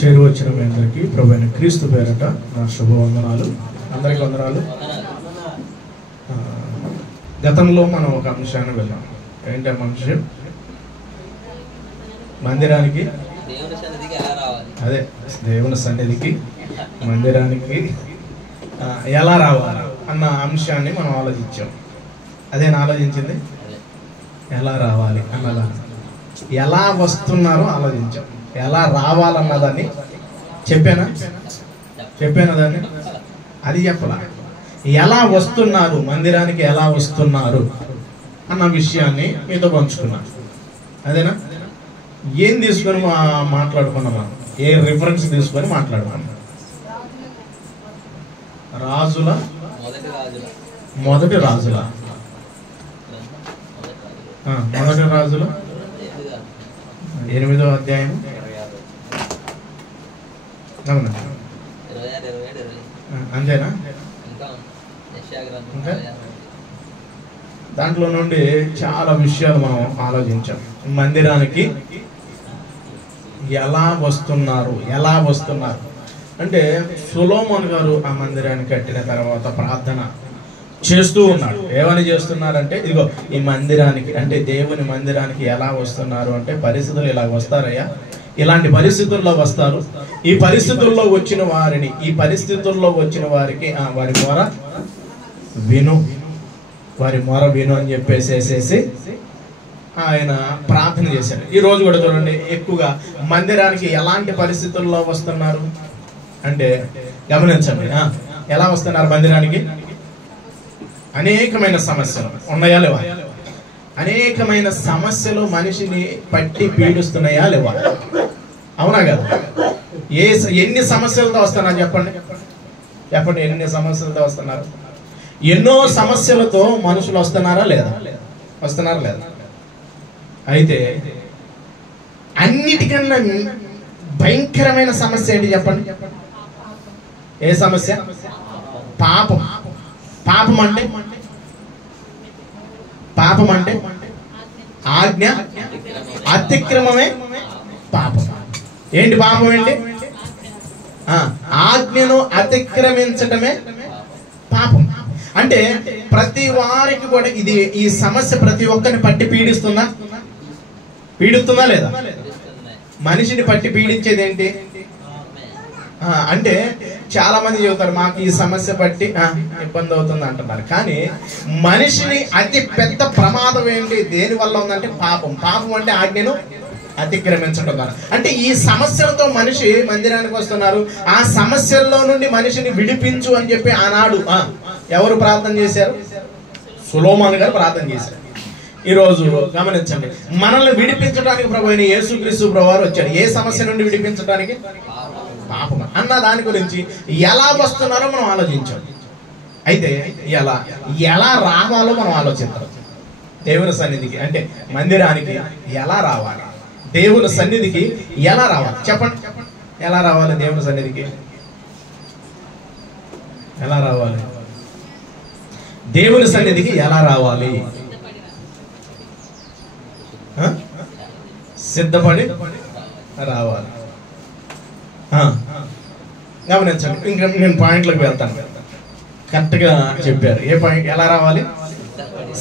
చేరువచ్చిన మీ అందరికీ ప్రభువైన క్రీస్తు పేరట నా శుభవందనాలు. అందరికీ వందనాలు. గతంలో మనం ఒక అంశాన్ని వెళ్ళాం. ఏంటి ఆ అంశం? మందిరానికి, అదే దేవుని సన్నిధికి, మందిరానికి ఎలా రావాలి అన్న అంశాన్ని మనం ఆలోచించాం. అదేనా ఆలోచించింది? ఎలా రావాలి అన్నదాన్ని, ఎలా వస్తున్నారో ఆలోచించాం. ఎలా రావాలన్నదాన్ని చెప్పానా దాన్ని? అది చెప్పలా. ఎలా వస్తున్నారు, మందిరానికి ఎలా వస్తున్నారు అన్న విషయాన్ని మీతో పంచుకున్నాను. అదేనా? ఏం తీసుకొని మాట్లాడుకున్నాం మనం? ఏ రిఫరెన్స్ తీసుకొని మాట్లాడుకున్నాం? మొదటి రాజుల 8వ అధ్యాయం. అంతేనా? ఇంకా దాంట్లో నుండి చాలా విషయాలు మనం ఆలోచించాం. మందిరానికి ఎలా వస్తున్నారు అంటే సొలొమోను గారు ఆ మందిరాన్ని కట్టిన తర్వాత ప్రార్థన చేస్తూ ఉన్నాడు. ఏమని చేస్తున్నారంటే, ఇదిగో ఈ మందిరానికి అంటే దేవుని మందిరానికి ఎలా వస్తున్నారు అంటే, పరిస్థితులు ఇలా వస్తారయ్యా, ఇలాంటి పరిస్థితుల్లో వస్తారు. ఈ పరిస్థితుల్లో వచ్చిన వారికి వారి మొర విను అని చెప్పేసేసి ఆయన ప్రార్థన చేశారు. ఈ రోజు కూడా చూడండి, ఎక్కువగా మందిరానికి ఎలాంటి పరిస్థితుల్లో వస్తున్నారు అంటే గమనించండి. ఎలా వస్తున్నారు మందిరానికి? అనేకమైన సమస్యలు ఉన్నాయా లేవా? అనేకమైన సమస్యలు మనిషిని పట్టి పీడిస్తున్నాయా లేవా? అవునా కదా? ఎన్ని సమస్యలతో వస్తున్నారు చెప్పండి. ఎన్ని సమస్యలతో వస్తున్నారు? ఎన్నో సమస్యలతో మనుషులు వస్తున్నారా లేదా? అయితే అన్నిటికన్నా భయంకరమైన సమస్య ఏంటి చెప్పండి? ఏ సమస్య? పాపం అంటే ఆజ్ఞ అతిక్రమమే పాపం. ఏంటి పాపం? ఏంటి? ఆజ్ఞను అతిక్రమించటమే పాపం. అంటే ప్రతి వారికి కూడా ఈ సమస్య ప్రతి ఒక్కరిని పట్టి పీడిస్తుందా లేదా? మనిషిని పట్టి పీడించేది ఏంటి అంటే, చాలా మంది చెబుతారు మాకు ఈ సమస్య బట్టి ఇబ్బంది అవుతుంది అంటున్నారు. కానీ మనిషిని అతి పెద్ద ప్రమాదం ఏంటి, దేని వల్ల ఉందంటే పాపం అంటే ఆజ్ఞను అతిక్రమించడం ద్వారా. అంటే ఈ సమస్యలతో మనిషి మందిరానికి వస్తున్నారు. ఆ సమస్యల్లో నుండి మనిషిని విడిపించు అని చెప్పి ఆనాడు ఎవరు ప్రార్థన చేశారు? సొలొమోను గారు ప్రార్థన చేశారు. ఈరోజు గమనించండి, మనల్ని విడిపించడానికి ప్రభువైన యేసుక్రీస్తు ప్రభువారు వచ్చారు. ఏ సమస్య నుండి విడిపించడానికి? పాపం అన్న దాని గురించి ఎలా వస్తున్నారో మనం ఆలోచించాం. అయితే ఎలా రావాలో మనం ఆలోచిద్దాం. దేవుని సన్నిధికి అంటే మందిరానికి ఎలా రావాలి? దేవుని సన్నిధికి ఎలా రావాలి చెప్పండి. ఎలా రావాలి దేవుని సన్నిధికి? ఎలా రావాలి? దేవుని సన్నిధికి ఎలా రావాలి? సిద్ధపడి రావాలి. గమనించండి, ఇంకా నేను పాయింట్లకు వెళ్తాను. కరెక్ట్గా చెప్పారు. ఏ పాయింట్? ఎలా రావాలి?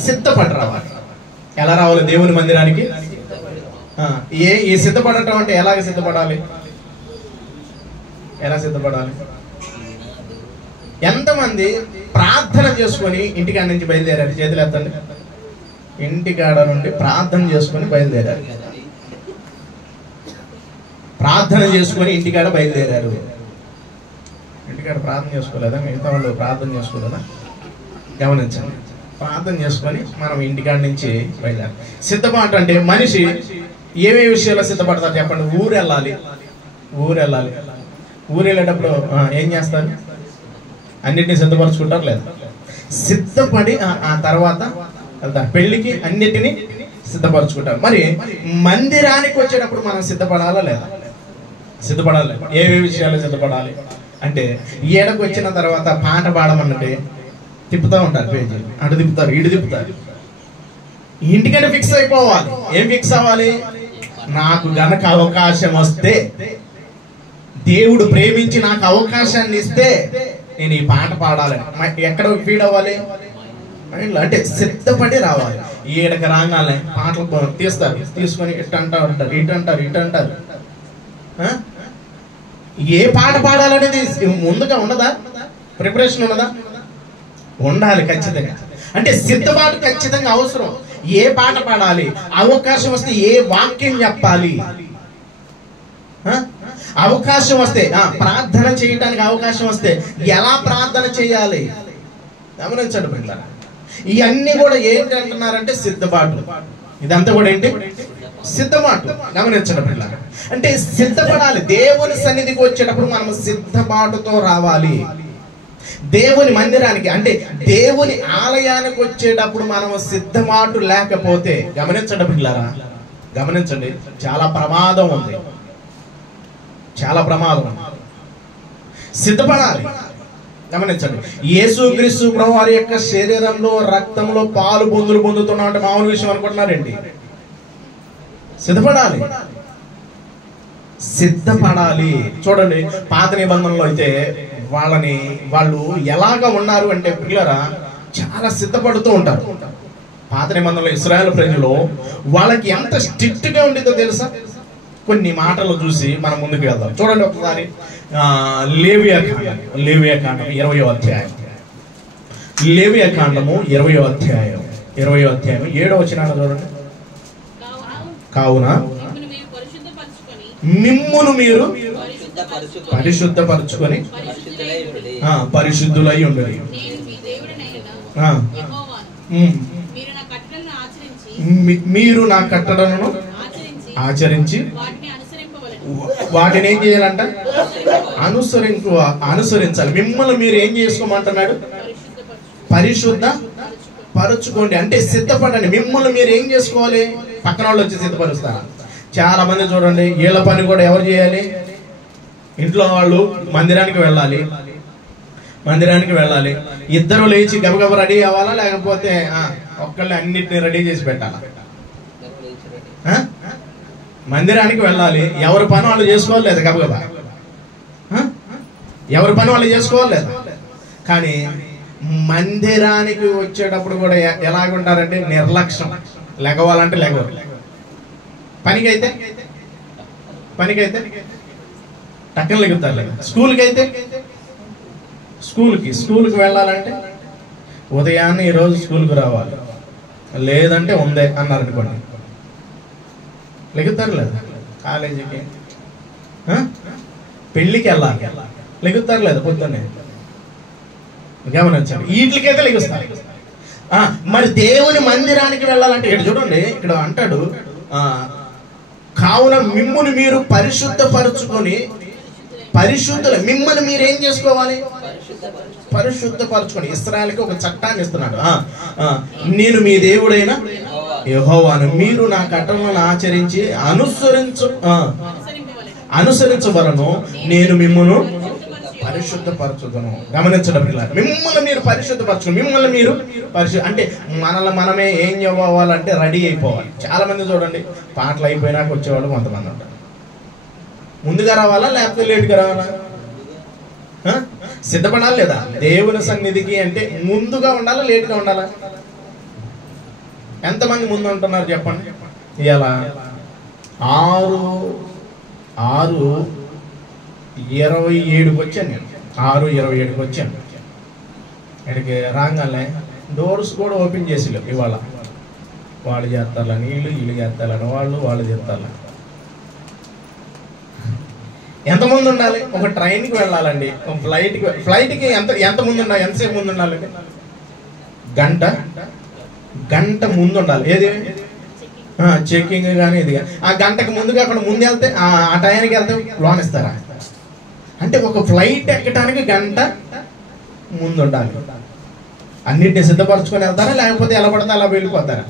సిద్ధపడి రావాలి. ఎలా రావాలి దేవుని మందిరానికి? ఈ సిద్ధపడటం అంటే ఎలాగ సిద్ధపడాలి? ఎలా సిద్ధపడాలి? ఎంతమంది ప్రార్థన చేసుకొని ఇంటికాడ నుంచి బయలుదేరారు? చేతులు ఎత్తండి. ఇంటికాడ నుండి ప్రార్థన చేసుకొని బయలుదేరారు. ఇంటికాడ బయలుదేరారు. ఇంటికాడ ప్రార్థన చేసుకోలేదా? మిగతా వాళ్ళు ప్రార్థన చేసుకోలేదా? గమనించండి, ప్రార్థన చేసుకొని మనం ఇంటికాడ నుంచి బయలుదేరాలి. సిద్ధపాటు అంటే మనిషి ఏమేమి విషయాల్లో సిద్ధపడతారు చెప్పండి. ఊరు వెళ్ళాలి. ఊరు వెళ్ళేటప్పుడు ఏం చేస్తారు? అన్నిటినీ సిద్ధపరచుకుంటారు లేదా? సిద్ధపడి ఆ తర్వాత వెళ్తారు. పెళ్లికి అన్నిటినీ సిద్ధపరచుకుంటారు. మరి మందిరానికి వచ్చేటప్పుడు మనం సిద్ధపడాలా లేదా? సిద్ధపడాలి. ఏవే విషయాలు సిద్ధపడాలి అంటే, ఏడకు వచ్చిన తర్వాత పాట పాడమన్నట్టు తిప్పుతూ ఉంటారు. పేజీ అటు తిప్పుతారు, ఇటు తిప్పుతారు. ఇంటికనే ఫిక్స్ అయిపోవాలి. ఏం ఫిక్స్ అవ్వాలి? నాకు గనక అవకాశం వస్తే దేవుడు ప్రేమించి నాకు అవకాశాన్ని ఇస్తే నేను ఈ పాట పాడాలని ఎక్కడ ఫీడ్ అవ్వాలి? అంటే సిద్ధపడి రావాలి. ఈడకి రాగానే పాటలు తీస్తారు, తీసుకొని ఇటు అంటారు, ఇటు అంటారు, ఇటు అంటారు. ఏ పాట పాడాలనేది ముందుగా ఉన్నదా? ప్రిపరేషన్ ఉన్నదా? ఉండాలి ఖచ్చితంగా. అంటే సిద్ధపాటు ఖచ్చితంగా అవసరం. ఏ పాట పాడాలి, అవకాశం వస్తే ఏ వాక్యం చెప్పాలి, అవకాశం వస్తే ప్రార్థన చేయడానికి అవకాశం వస్తే ఎలా ప్రార్థన చేయాలి, గమనించండి పిల్లలు. ఇవన్నీ కూడా ఏంటి అంటున్నారంటే సిద్ధపాటు. ఇదంతా కూడా ఏంటి? సిద్ధపాటు. గమనించండి పిల్లలు. అంటే సిద్ధపడాలి. దేవుని సన్నిధికి వచ్చేటప్పుడు మనం సిద్ధపాటుతో రావాలి. దేవుని మందిరానికి అంటే దేవుని ఆలయానికి వచ్చేటప్పుడు మనం సిద్ధపాటు లేకపోతే, గమనించండి పిల్లరా, గమనించండి, చాలా ప్రమాదం ఉంది. చాలా ప్రమాదం. సిద్ధపడాలి. గమనించండి, యేసుక్రీస్తు ప్రభువు వారి యొక్క శరీరంలో రక్తంలో పాలు బొందులు పొందుతున్నాం అంటే మామూలు విషయం అనుకుంటున్నారండి. సిద్ధపడాలి, సిద్ధపడాలి. చూడండి, పాత నిబంధనలో అయితే వాళ్ళు ఎలాగ ఉన్నారు అంటే పిల్లరా, చాలా సిద్ధపడుతూ ఉంటారు. పాత నిబంధనలో ఇశ్రాయేలు ప్రజలు వాళ్ళకి ఎంత స్ట్రిక్ట్ గా ఉండేదో తెలుసా? కొన్ని మాటలు చూసి మనం ముందుకు వెళ్దాం. చూడండి ఒకసారి లేవియాకాండం 20వ అధ్యాయం. లేవియాకాండము 20వ అధ్యాయం 7వ వచనాన్ని చూడండి. కావున మిమ్మును మీరు పరిశుద్ధపరచుకొని పరిశుద్ధులై ఉండండి. మీరు నా కట్టడలను ఆచరించి వాటిని ఏం చేయాలంట? అనుసరించాలి. మిమ్మల్ని మీరు ఏం చేసుకోమంటున్నాడు? పరిశుద్ధ పరుచుకోండి. అంటే సిద్ధపడండి. మిమ్మల్ని మీరు ఏం చేసుకోవాలి? పక్కన వాళ్ళు వచ్చి సిద్ధపరుస్తారా? చాలా మంది చూడండి, వీళ్ళ పని కూడా ఎవరు చేయాలి? ఇంట్లో వాళ్ళు మందిరానికి వెళ్ళాలి. ఇద్దరు లేచి గబగబ రెడీ అవ్వాలా, లేకపోతే ఒక్కళ్ళని అన్నిటిని రెడీ చేసి పెట్టాలా? మందిరానికి వెళ్ళాలి, ఎవరి పని వాళ్ళు చేసుకోవాలి లేదా? గబగబా ఎవరి పని వాళ్ళు చేసుకోవాలి లేదా? కానీ మందిరానికి వచ్చేటప్పుడు కూడా ఎలాగుంటారంటే నిర్లక్ష్యం. లెగవాలంటే లెగవాలి. పనికైతే టక్కన లెగుతారు. స్కూల్కి వెళ్ళాలంటే ఉదయాన్నే ఈరోజు స్కూల్కి రావాలి, లేదంటే ఉందే అన్నారు అనుకోండి, లెగుతారు లేదా? కాలేజీకి పెళ్లికి వెళ్ళాలి, లెగుతారు లేదా? పొద్దున్నే గమనించాలి. వీటికైతే లెగుస్తారు. మరి దేవుని మందిరానికి వెళ్ళాలంటే ఇక్కడ చూడండి, ఇక్కడ అంటాడు, కావున మిమ్మును మీరు పరిశుద్ధపరచుకొని మిమ్మల్ని మీరు ఏం చేసుకోవాలి? పరిశుద్ధపరచుకొని. ఇశ్రాయేలుకి ఒక చట్టాన్ని ఇస్తున్నాడు. నేను మీ దేవుడైన యెహోవాను, మీరు నా కట్టడలను ఆచరించి అనుసరించవలను, నేను మిమ్మల్ని పరిశుద్ధపరచుదును. గమనించడం పిల్లలు, మిమ్మల్ని మీరు పరిశుద్ధపరచుకుని, మిమ్మల్ని మీరు అంటే మనమే ఏం అవ్వాలంటే రెడీ అయిపోవాలి. చాలా మంది చూడండి, పాటలు అయిపోయినాక వచ్చేవాళ్ళు కొంతమంది ఉంటారు. ముందుగా రావాలా లేకపోతే లేట్గా రావాలా? సిద్ధపడాలి లేదా? దేవుని సన్నిధికి అంటే ముందుగా ఉండాలా లేట్గా ఉండాలా? ఎంతమంది ముందు ఉంటున్నారు చెప్పండి? ఇలా 6:27కి వచ్చాను నేను. 6:27కి వచ్చాను. ఇక్కడికి రాగానే డోర్స్ కూడా ఓపెన్ చేసి ఇవాళ వాళ్ళు చేస్తారని వీళ్ళు చేస్తారని వాళ్ళు చేస్తారని. ఎంతమంది ఉండాలి? ఒక ట్రైన్కి వెళ్ళాలండి, ఒక ఫ్లైట్కి ఎంత ముందు ఉండాలి? ఎంతసేపు ముందు ఉండాలండి? గంట ముందు ఉండాలి. ఏది చెకింగ్ కానీ ఇది కానీ. ఆ గంటకు ముందుగా అక్కడ ముందు వెళ్తే ఆ టైంకి వెళ్తే లోన్ ఇస్తారా? అంటే ఒక ఫ్లైట్ ఎక్కడానికి గంట ముందు ఉండాలి. అన్నిటిని సిద్ధపరచుకొని వెళ్తారా లేకపోతే ఎలా పడితే అలా వెళ్ళిపోతారా?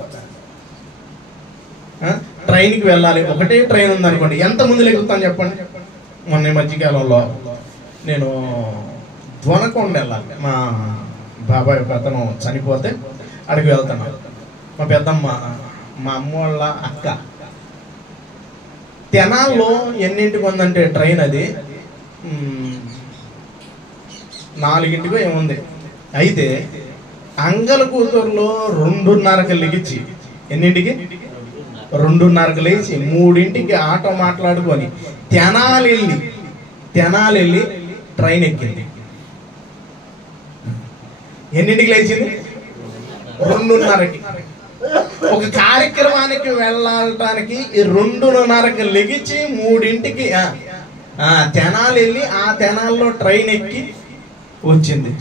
ట్రైన్కి వెళ్ళాలి, ఒకటే ట్రైన్ ఉందనుకోండి, ఎంత ముందు లెగుతాను చెప్పండి? మొన్న మధ్యకాలంలో నేను ధ్వనకొండ వెళ్ళాలి. మా బాబాయ్ ఒక అతను చనిపోతే అక్కడికి వెళ్తున్నాను. మా పెద్దమ్మ, మా అమ్మ వాళ్ళ అక్క. తెనాల్లో ఎన్నింటికి ఉందంటే ట్రైన్ అది 4ింటికో ఏముంది. అయితే అంగల కూతురులో 2:30కి లెగిచి, ఎన్నింటికి? 2:30కి లేచి 3ింటికి ఆటో మాట్లాడుకొని తెనాలి వెళ్ళి ట్రైన్ ఎక్కింది. ఎన్నింటికి లేచింది? 2:30కి. ఒక కార్యక్రమానికి వెళ్ళడానికి 2:30కి లెగిచి 3ింటికి తెనాలి వెళ్ళి ఆ తెనాల్లో ట్రైన్ ఎక్కి వచ్చింది.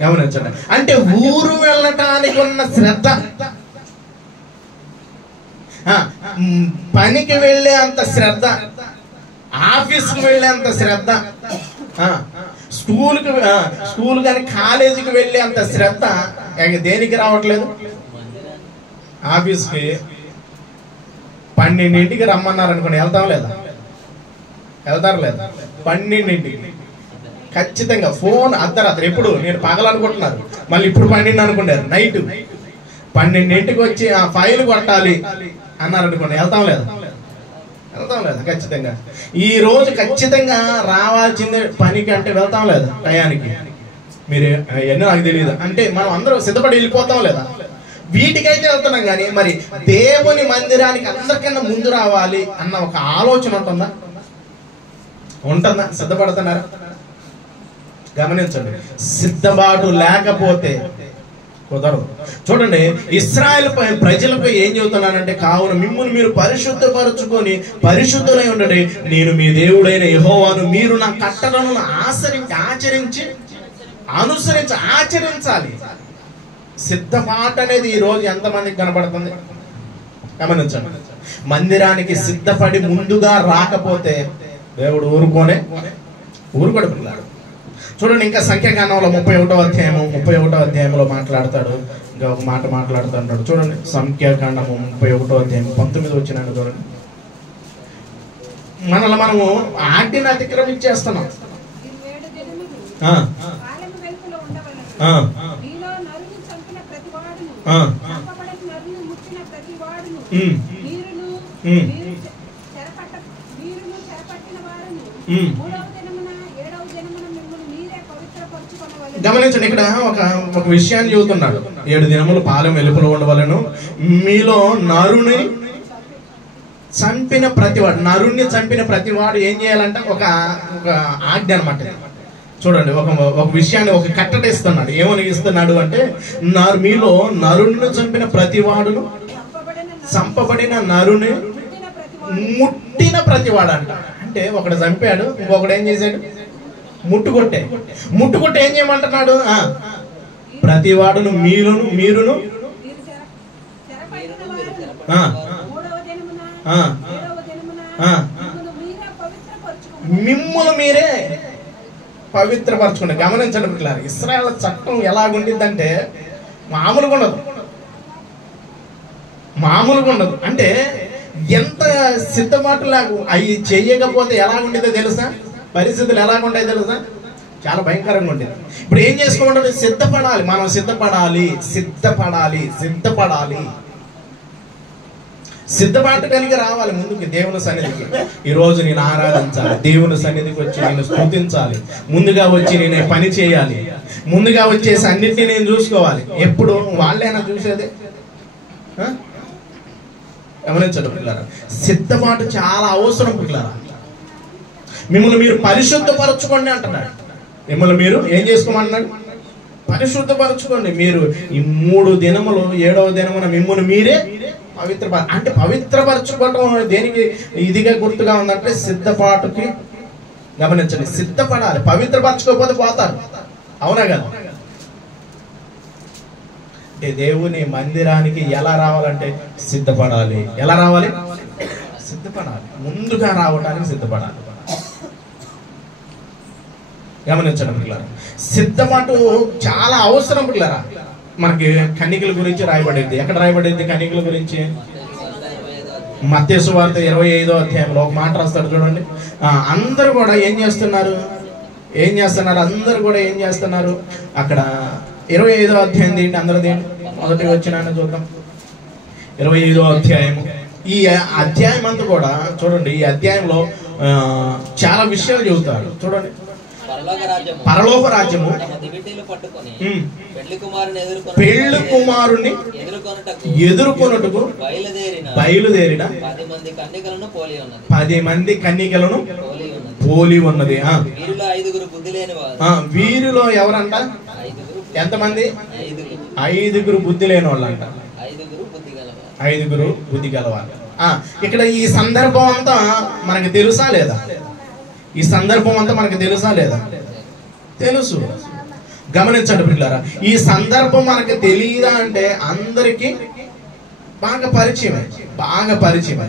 గమనించండి. అంటే ఊరు వెళ్ళటానికి ఉన్న శ్రద్ధ, పనికి వెళ్ళే అంత శ్రద్ధ, ఆఫీస్కి వెళ్ళే అంత శ్రద్ధ, స్కూల్ కానీ కాలేజీకి వెళ్ళే అంత శ్రద్ధ దేనికి రావట్లేదు? ఆఫీస్కి 12ింటికి రమ్మన్నారు అనుకోండి, వెళ్తాం లేదా? వెళ్తారు లేదా? 12ింటికి ఖచ్చితంగా ఫోన్ అర్ధరాత్రి. ఎప్పుడు? నేను పగలనుకుంటున్నారు, మళ్ళీ ఇప్పుడు 12 అనుకున్నారు, నైట్ 12ింటికి వచ్చి ఆ ఫైల్ కొట్టాలి అన్నారు అనుకోండి, వెళ్తాం లేదా? వెళ్తాం లేదా? ఖచ్చితంగా. ఈ రోజు ఖచ్చితంగా రావాల్సిందే పనికి అంటే వెళ్తాం లేదా టయానికి? మీరు ఎన్నో నాకు తెలియదు అంటే మనం అందరూ సిద్ధపడి వెళ్ళిపోతాం లేదా? వీటికైతే వెళ్తున్నాం. కానీ మరి దేవుని మందిరానికి అందరికన్నా ముందు రావాలి అన్న ఒక ఆలోచన ఉంటుందా? సిద్ధపడుతున్నారా? గమనించండి. సిద్ధపాటు లేకపోతే కుదరదు. చూడండి, ఇశ్రాయేలు ప్రజలపై ఏం చెబుతున్నానంటే, కావున మిమ్మల్ని మీరు పరిశుద్ధపరచుకొని పరిశుద్ధులై ఉండండి, నేను మీ దేవుడైన యెహోవాను, మీరు నా కట్టడలను ఆచరించాలి. సిద్ధపాటు అనేది ఈ రోజు ఎంతమందికి కనబడుతుంది? గమనించండి. మందిరానికి సిద్ధపడి ముందుగా రాకపోతే దేవుడు ఊరుకోడు. చూడండి, ఇంకా సంఖ్యాకాండంలో 31వ అధ్యాయంలో మాట్లాడతాడు. ఇంకా ఒక మాట మాట్లాడుతున్నాడు. చూడండి, సంఖ్యాకాండము 31వ అధ్యాయం 19 వచ్చినాను. చూడండి, మనము ఆజ్ఞను అతిక్రమించేస్తున్నాం. గమనించండి, ఇక్కడ ఒక విషయాన్ని చెబుతున్నాడు. 7 దినములు పాలెం వెలుపల ఉండవలను, మీలో నరుని చంపిన ప్రతివాడు ఏం చేయాలంటే ఒక ఆజ్ఞ అనమాట. చూడండి, ఒక విషయాన్ని ఒక కట్టడ ఇస్తున్నాడు. ఏమని ఇస్తున్నాడు అంటే, మీలో నరుని చంపిన ప్రతివాడును, చంపబడిన నరుని ముట్టిన ప్రతివాడు అంట. అంటే ఒకడు చంపాడు, ఇంకొకడు ఏం చేశాడు? ముట్టుకొట్టే ఏం చేయమంటున్నాడు? ప్రతివాడును మీరును మిమ్ములు మీరే పవిత్రపరచుకోండి. గమనించండి పిల్లలు, ఇశ్రాయేలు చట్టం ఎలాగుండిద్దంటే మామూలుగా ఉండదు. అంటే ఎంత సిద్ధపాటు లేకు అవి చెయ్యకపోతే ఎలాగుండేదో తెలుసా? పరిస్థితులు ఎలాగుంటాయో తెలుసా? చాలా భయంకరంగా ఉండేది. ఇప్పుడు ఏం చేసుకోమంటే సిద్ధపడాలి. మనం సిద్ధపడాలి. సిద్ధపాటు కలిగి రావాలి ముందుకి దేవుని సన్నిధికి. ఈరోజు నేను ఆరాధించాలి, దేవుని సన్నిధికి వచ్చి నేను స్తుతించాలి, ముందుగా వచ్చి నేను పని చేయాలి, ముందుగా వచ్చేసి అన్నింటినీ నేను చూసుకోవాలి. ఎప్పుడు వాళ్ళైనా చూసేది? గమనించండి పిల్లరా, సిద్ధపాటు చాలా అవసరం పిల్లరా. మిమ్మల్ని మీరు పరిశుద్ధపరచుకోండి అంటున్నాడు. మిమ్మల్ని మీరు ఏం చేసుకోమన్నాడు? పరిశుద్ధపరచుకోండి. మీరు ఈ 3 దినములు 7వ దినమున మిమ్మల్ని మీరే అంటే పవిత్రపరచుకోవటం దేనికి ఇదిగా గుర్తుగా ఉందంటే సిద్ధపాటుకి. గమనించండి, సిద్ధపడాలి. పవిత్రపరచుకోకపోతే పోతారు. అవునా కదా? అంటే దేవుని మందిరానికి ఎలా రావాలంటే సిద్ధపడాలి. ఎలా రావాలి? సిద్ధపడాలి. ముందుగా రావడానికి సిద్ధపడాలి. గమనించండి పిల్లరా, సిద్ధపాటు చాలా అవసరం పిల్లరా. మనకి కన్నికల గురించి రాయబడింది. ఎక్కడ రాయబడింది కన్నికల గురించి? మత్తయి సువార్త 25వ అధ్యాయంలో ఒక మాట రాస్తాడు చూడండి. అందరూ కూడా ఏం చేస్తున్నారు? అందరూ కూడా ఏం చేస్తున్నారు? అక్కడ 25వ అధ్యాయం ఏంటి? అందరూ మొదటి వచ్చినాన్ని చూద్దాం. 25వ అధ్యాయము. ఈ అధ్యాయం అంతా కూడా చూడండి, ఈ అధ్యాయంలో చాలా విషయాలు చెబుతారు. చూడండి, పరలోక రాజ్యము పెళ్లి కుమారుని ఎదుర్కొనుటకు బయలుదేరిన 10 మంది కన్యకలను పోలి ఉన్నది. వీరిలో ఎవరంట? ఎంతమంది? 5 బుద్ధి లేని వాళ్ళు అంట. 5 బుద్ధి గలవాళ్ళు. ఇక్కడ ఈ సందర్భం అంతా మనకు తెలుసా లేదా? ఈ సందర్భం అంతా మనకు తెలుసా లేదా? తెలుసు. గమనించండి పిల్లరా, ఈ సందర్భం మనకు తెలియదా అంటే అందరికీ బాగా పరిచయం.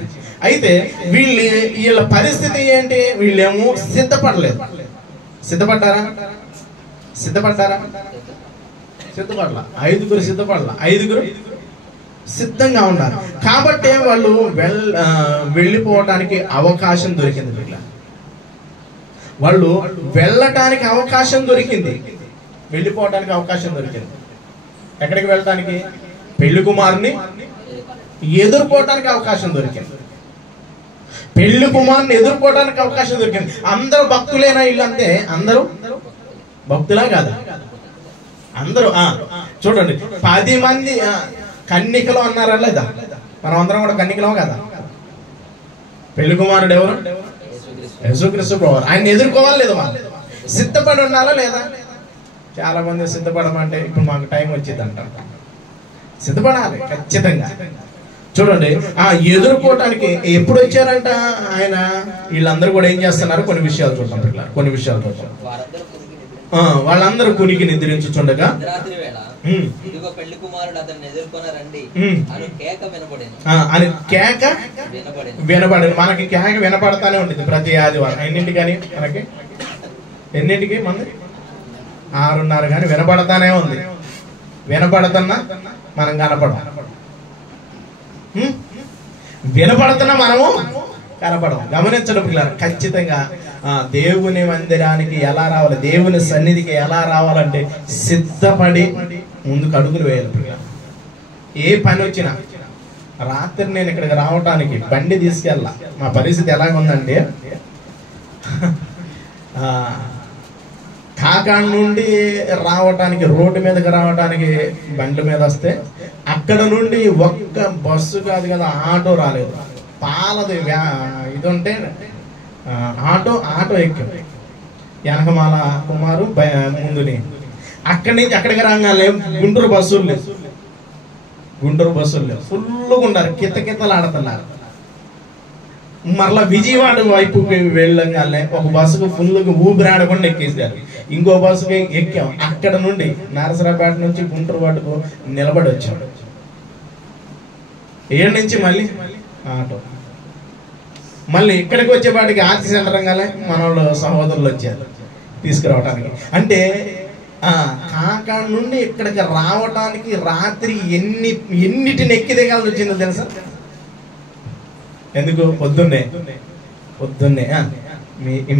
అయితే వీళ్ళ పరిస్థితి ఏంటి? వీళ్ళేమో సిద్ధపడలేదు. సిద్ధపడ్డారా? సిద్ధపడ్డారా? సిద్ధపడలా. 5 సిద్ధపడలా. 5 సిద్ధంగా ఉన్నారు. కాబట్టి వాళ్ళు వెళ్ళిపోవటానికి అవకాశం దొరికింది. పిల్ల వాళ్ళు వెళ్ళటానికి అవకాశం దొరికింది, వెళ్ళిపోవటానికి అవకాశం దొరికింది. ఎక్కడికి వెళ్ళటానికి? పెళ్లి కుమారుని ఎదుర్కోవటానికి అవకాశం దొరికింది. పెళ్లి కుమారుని ఎదుర్కోవడానికి అవకాశం దొరికింది. అందరూ భక్తులేనా? వీళ్ళంతే అందరూ భక్తులా కాదా? అందరూ. చూడండి, 10 మంది కన్నికలు అన్నారా లేదా? మనం అందరం కూడా కన్నికలం కదా. పెళ్లి కుమారుడు ఎవరు? యేసుక్రీస్తు ప్రభువు. ఆయన ఎదుర్కోవాలి లేదా? వాళ్ళు సిద్ధపడి ఉండాలా లేదా? చాలా మంది సిద్ధపడమంటే ఇప్పుడు మాకు టైం వచ్చింది అంటారు. సిద్ధపడాలి ఖచ్చితంగా. చూడండి, ఎదుర్కోవటానికి ఎప్పుడు వచ్చారంట ఆయన? వీళ్ళందరూ కూడా ఏం చేస్తున్నారు? కొన్ని విషయాలు చూద్దాం పిల్లలు, కొన్ని విషయాలు చూద్దాం. వాళ్ళందరూ కునికి నిద్రించుచుండగా అని కేక వినబడింది. మనకి కేక వినపడతానే ఉంటుంది ప్రతి ఆదివారం. ఎన్నింటికని? మనకి ఎన్నింటికి? మంది 6:30 కానీ వినపడతానే ఉంది. వినపడుతున్నా మనం కనపడం, వినపడుతున్నా మనము కనపడం. గమనించడం పిల్లలు ఖచ్చితంగా. దేవుని మందిరానికి ఎలా రావాలి, దేవుని సన్నిధికి ఎలా రావాలంటే సిద్ధపడి ముందుకు అడుగులు వేయాలి పిల్లలు. ఏ పని వచ్చినా రాత్రి నేను ఇక్కడికి రావటానికి బండి తీసుకెళ్ళా. మా పరిస్థితి ఎలాగుందంటే కాకాడ నుండి రావటానికి, రోడ్డు మీదకి రావటానికి బండి మీద వస్తే అక్కడ నుండి ఒక్క బస్సు కాదు కదా, ఆటో రాలేదు. పాలది ఇది ఉంటే ఆటో ఎక్కి వెనకమాల కుమారు ముందుని అక్కడి నుంచి అక్కడికి రాగానే గుంటూరు బస్సులు లేవు. ఫుల్గా ఉన్నారు, కితకితలాడుతున్నారు. మరలా విజయవాడ వైపుకి వెళ్ళగానే ఒక బస్సుకు ఫుల్గా ఊపిరాడకుండా ఎక్కేసారు. ఇంకో బస్సుకి ఎక్కాం. అక్కడ నుండి నరసరాపేట నుంచి గుంటూరు వాటికు నిలబడి వచ్చాం. 7 నుంచి మళ్ళీ ఆటో. మళ్ళీ ఇక్కడికి వచ్చేపాటికి ఆర్టీ సెంటర్ రంగానే మన వాళ్ళు సహోదరులు వచ్చారు తీసుకురావటానికి. అంటే కాకాడ నుండి ఇక్కడికి రావటానికి రాత్రి ఎన్నిటిని ఎక్కి దిగాల్సి వచ్చిందో తెలుసా? ఎందుకు? పొద్దున్నే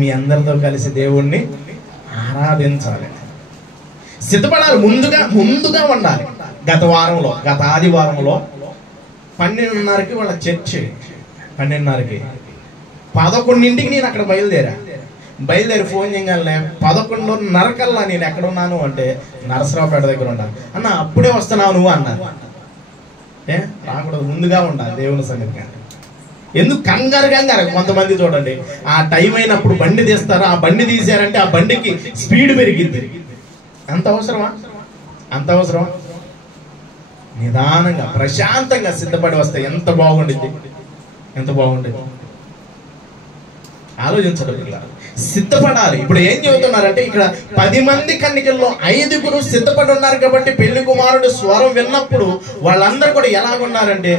మీ అందరితో కలిసి దేవుణ్ణి ఆరాధించాలి, సిద్ధపడాలి, ముందుగా ఉండాలి. గత ఆదివారంలో 12:30కి వాళ్ళ చర్చి. 12:30కి 11ంటికి నేను అక్కడ బయలుదేరి ఫోన్ చేయగానే 11:30 కల్లా నేను ఎక్కడ ఉన్నాను అంటే నరసరావుపేట దగ్గర ఉన్నాను. అన్న అప్పుడే వస్తున్నావు నువ్వు అన్నారు. రాకూడదు, ముందుగా ఉండాలి దేవుని సన్నిధికి. ఎందుకు? కంగారు. కొంతమంది చూడండి, ఆ టైం అయినప్పుడు బండి తీస్తారు. ఆ బండి తీసారంటే ఆ బండికి స్పీడ్ పెరిగింది. అంత అవసరమా? నిదానంగా ప్రశాంతంగా సిద్ధపడి వస్తే ఎంత బాగుండిద్ది. ఆలోచించడం పిల్లలు, సిద్ధపడాలి. ఇప్పుడు ఏం చెబుతున్నారంటే ఇక్కడ 10 మంది కన్నికల్లో 5 సిద్ధపడి ఉన్నారు. కాబట్టి పెళ్లి కుమారుడు స్వరం విన్నప్పుడు వాళ్ళందరూ కూడా ఎలాగున్నారంటే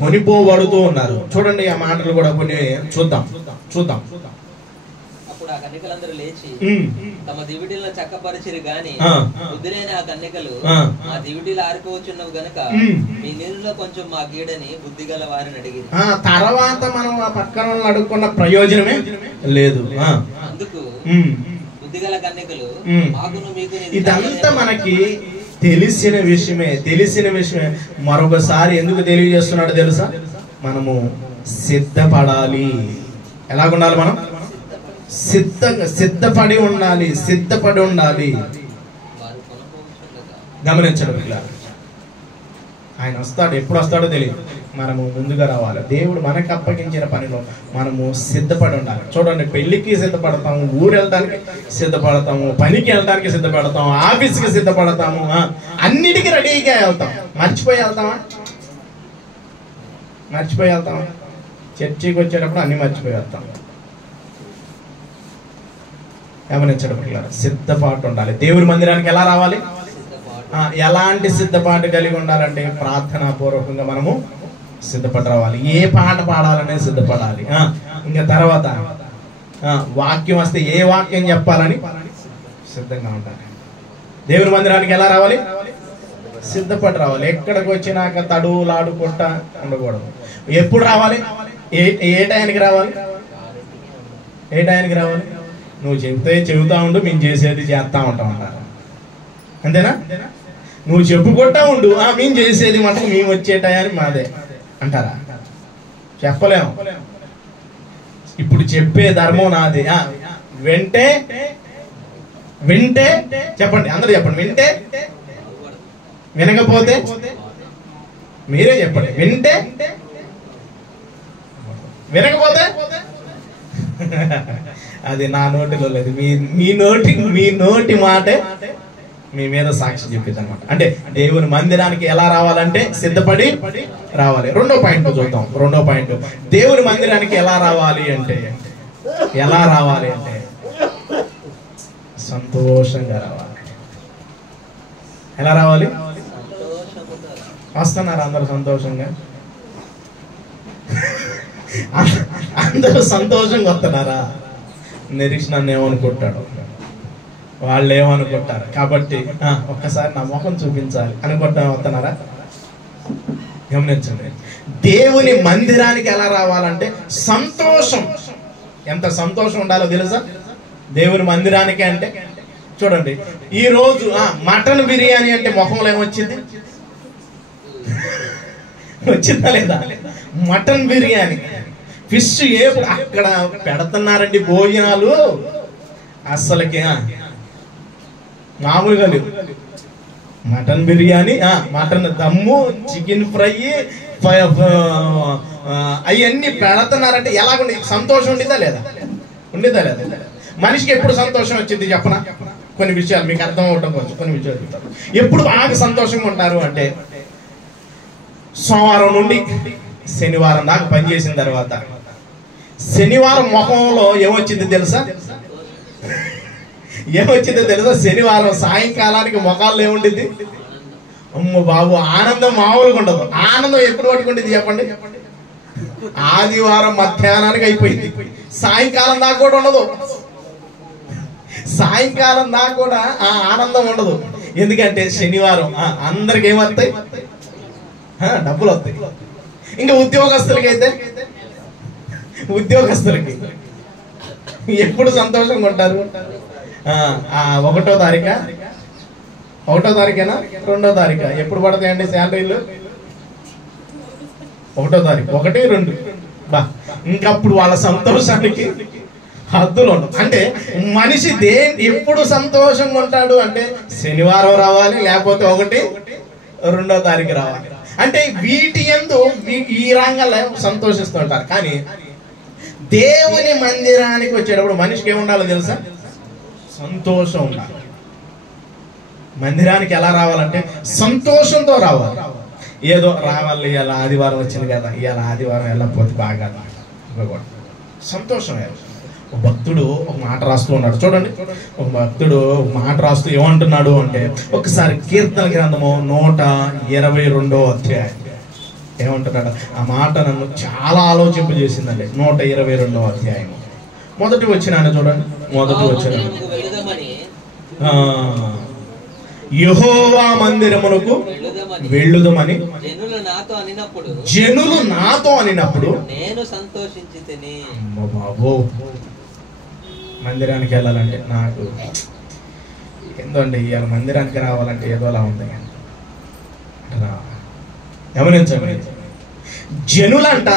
కొనిపోబడుతూ ఉన్నారు. చూడండి, ఆ మాటలు కూడా కొన్ని చూద్దాం. అప్పుడు ఆ కన్యకలందరూ లేచి తమ దివిటీలను చక్కపరిచిరి గాని బుద్ధిలేని ఆ కన్యకలు మా దివిటీలు ఆరిపోవచ్చున్నవి గనుక మీ నీళ్ళలో కొంచెం మా గీడని బుద్ధి గల వారిని అడిగి తర్వాత మనం ఆ పక్కన అడుక్కున్న ప్రయోజనమే లేదు. అందుకు బుద్ధిగల కన్యకలు మాకును మీకు ఇదంతా మనకి తెలిసిన విషయమే. మరొకసారి ఎందుకు తెలియజేస్తున్నాడు తెలుసా? మనము సిద్ధపడాలి. ఎలాగుండాలి మనం? సిద్ధపడి ఉండాలి. సిద్ధపడి ఉండాలి. గమనించడం ఇలా ఆయన వస్తాడు, ఎప్పుడు వస్తాడో తెలియదు. మనము ముందుగా రావాలి. దేవుడు మనకు అప్పగించిన పనిలో మనము సిద్ధపడి ఉండాలి. చూడండి, పెళ్లికి సిద్ధపడతాము, ఊరు వెళ్ళడానికి సిద్ధపడతాము, పనికి వెళ్ళడానికి సిద్ధపడతాము, ఆఫీస్కి సిద్ధపడతాము, అన్నిటికీ రెడీగా వెళ్తాం. మర్చిపోయి వెళ్తామా? చర్చికి వచ్చేటప్పుడు అన్ని మర్చిపోయి వెళ్తాం. గమనించడం ఇలా సిద్ధపాటు ఉండాలి. దేవుడి మందిరానికి ఎలా రావాలి? ఎలాంటి సిద్ధపాటు కలిగి ఉండాలంటే ప్రార్థనా పూర్వకంగా మనము సిద్ధపడి రావాలి. ఏ పాట పాడాలనే సిద్ధపడాలి. ఇంకా తర్వాత వాక్యం వస్తే ఏ వాక్యం చెప్పాలని సిద్ధంగా ఉండాలి. దేవుని మందిరానికి ఎలా రావాలి? సిద్ధపడి రావాలి. ఎక్కడికి వచ్చినాక తడులాడు కొట్ట ఉండకూడదు. ఎప్పుడు రావాలి? ఏ టైంకి రావాలి? నువ్వు చెబుతా ఉండు, మేము చేసేది చేస్తా ఉంటాం అంటారు. అంతేనా? నువ్వు చెప్పుకుంటా ఉండు, మేము చేసేది మటుకు మేము వచ్చే టయానికి మాదే అంటారా? చెప్పలేము. ఇప్పుడు చెప్పే ధర్మం నాది. వింటే చెప్పండి, అందరూ చెప్పండి. వింటే, వినకపోతే మీరే చెప్పండి. వింటే, వినకపోతే అది నా నోటిలో లేదు. మీ నోటి మాటే మీ మీద సాక్షి చెప్పింది అనమాట. అంటే దేవుని మందిరానికి ఎలా రావాలంటే సిద్ధపడి రావాలి. రెండో పాయింట్ చూద్దాం. దేవుని మందిరానికి ఎలా రావాలి అంటే సంతోషంగా రావాలి. ఎలా రావాలి? వస్తున్నారా అందరూ సంతోషంగా? అందరూ సంతోషంగా వస్తున్నారా? నిరీక్షణ ఏమనుకుంటాడు, వాళ్ళు ఏమనుకుంటారు కాబట్టి ఒక్కసారి నా ముఖం చూపించాలి అనుకుంటా వస్తున్నారా? గమనించండి, దేవుని మందిరానికి ఎలా రావాలంటే సంతోషం. ఎంత సంతోషం ఉండాలో తెలుసా దేవుని మందిరానికి అంటే? చూడండి, ఈ రోజు మటన్ బిర్యానీ అంటే ముఖంలో ఏమొచ్చింది? వచ్చిందా లేదా? మటన్ బిర్యానీ, ఫిష్ అక్కడ పెడుతున్నారండి భోజనాలు, అస్సలకి మామూలుగా లేవు. మటన్ బిర్యానీ, మటన్ దమ్ము, చికెన్ ఫ్రై, అవన్నీ పెడుతున్నారంటే ఎలాగుంది? సంతోషం ఉండిద్దా లేదా? మనిషికి ఎప్పుడు సంతోషం వచ్చింది చెప్పనా? కొన్ని విషయాలు మీకు అర్థం అవడం కోసం కొన్ని విషయాలు చెప్తారు. ఎప్పుడు బాగా సంతోషంగా ఉంటారు అంటే సోమవారం నుండి శనివారం దాకా పనిచేసిన తర్వాత శనివారం ముఖంలో ఏమొచ్చింది తెలుసా? శనివారం సాయంకాలానికి ముఖాల్లో ఏముంటుంది? అమ్మ బాబు, ఆనందం మామూలుగా ఉండదు. ఆనందం ఎప్పుడు పట్టుకుంటుంది చెప్పండి? ఆదివారం మధ్యాహ్నానికి అయిపోయింది, సాయంకాలం దాకా కూడా ఉండదు. సాయంకాలం దాకా కూడా ఆ ఆనందం ఉండదు. ఎందుకంటే శనివారం అందరికి ఏమొస్తాయి? డబ్బులు వస్తాయి. ఇంకా ఉద్యోగస్తులకి ఎప్పుడు సంతోషంగా ఉంటారు? 1వ తారీఖా 2వ తారీఖా ఎప్పుడు పడతాయండి శాలరీలు? 1వ తారీఖు, 1, 2 బా. ఇంకప్పుడు వాళ్ళ సంతోషానికి హద్దులు ఉండవు. అంటే మనిషి ఎప్పుడు సంతోషంగా ఉంటాడు అంటే శనివారం రావాలి, లేకపోతే 1, 2వ తారీఖు రావాలి. అంటే వీటి యందు ఈ రంగంలో సంతోషిస్తూ ఉంటారు. కానీ దేవుని మందిరానికి వచ్చేటప్పుడు మనిషికి ఏముండాలో తెలుసా? సంతోషం ఉండాలి. మందిరానికి ఎలా రావాలంటే సంతోషంతో రావాలి. ఏదో రావాలి, ఇవాళ ఆదివారం వచ్చింది కదా, ఇవాళ ఆదివారం వెళ్ళకపోతే బాగా సంతోషం. ఒక భక్తుడు ఒక మాట రాస్తూ ఉన్నాడు. చూడండి, ఒక భక్తుడు ఒక మాట రాస్తూ ఏమంటున్నాడు అంటే, ఒకసారి కీర్తన గ్రంథము 122వ అధ్యాయం ఏమంటున్నాడు? ఆ మాట నన్ను చాలా ఆలోచింపజేసిందండి. 122వ అధ్యాయం మొదటి వచ్చినాను చూడండి. మొదటి వచ్చిన యెహోవా మందిరమునకు వెళ్ళుదమని జనులు నాతో అనినప్పుడు నేను సంతోషించితిని. బాబో, మందిరానికి వెళ్ళాలంటే నాకు ఏందండి, ఇవాళ మందిరానికి రావాలంటే ఏదోలా ఉంది. గమనించండి, జనులంట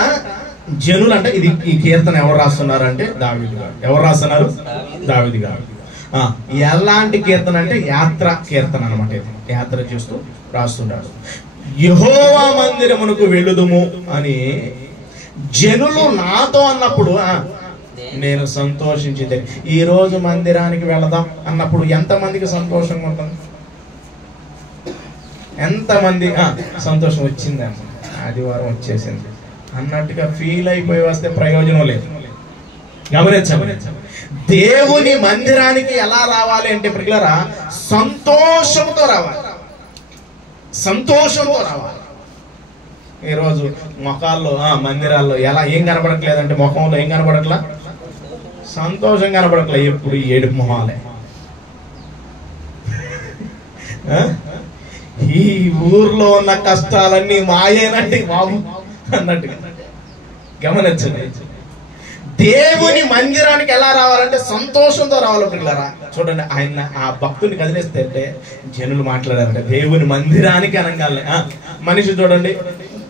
జనులు అంటే ఇది ఈ కీర్తన ఎవరు రాస్తున్నారు అంటే దావీదు గారు. ఎవరు రాస్తున్నారు? దావీదు గారు. ఎలాంటి కీర్తన అంటే యాత్ర కీర్తన అనమాట. ఇది యాత్ర చేస్తూ రాస్తున్నాడు. యెహోవా మందిరమునకు వెళ్ళుదుము అని జనులు నాతో అన్నప్పుడు నేను సంతోషించింది. ఈ రోజు మందిరానికి వెళదాం అన్నప్పుడు ఎంతమందికి సంతోషంగా ఉంటుంది? ఎంతమంది సంతోషం వచ్చింది అన్న, ఆదివారం వచ్చేసింది అన్నట్టుగా ఫీల్ అయిపోయి వస్తే ప్రయోజనం లేదు. గమనించండి, దేవుని మందిరానికి ఎలా రావాలి అంటే ప్రియులారా, సంతోషంతో రావాలి. సంతోషంతో రావాలి. ఈరోజు మొఖాల్లో మందిరాల్లో ఏం కనబడట్లేదంటే, ముఖంలో ఏం కనబడట్లా? సంతోషం కనబడట్లే. ఎప్పుడు ఏడుపు మొహాలే. ఈ ఊర్లో ఉన్న కష్టాలన్నీ మాయేనండి బాబు అన్నట్టుగా. గమనించండి, దేవుని మందిరానికి ఎలా రావాలంటే సంతోషంతో రావాలి పిల్లరా. చూడండి, ఆయన ఆ భక్తుని కదిలేస్తే అంటే జనులు మాట్లాడారంటే దేవుని మందిరానికి అనగానే మనిషి చూడండి,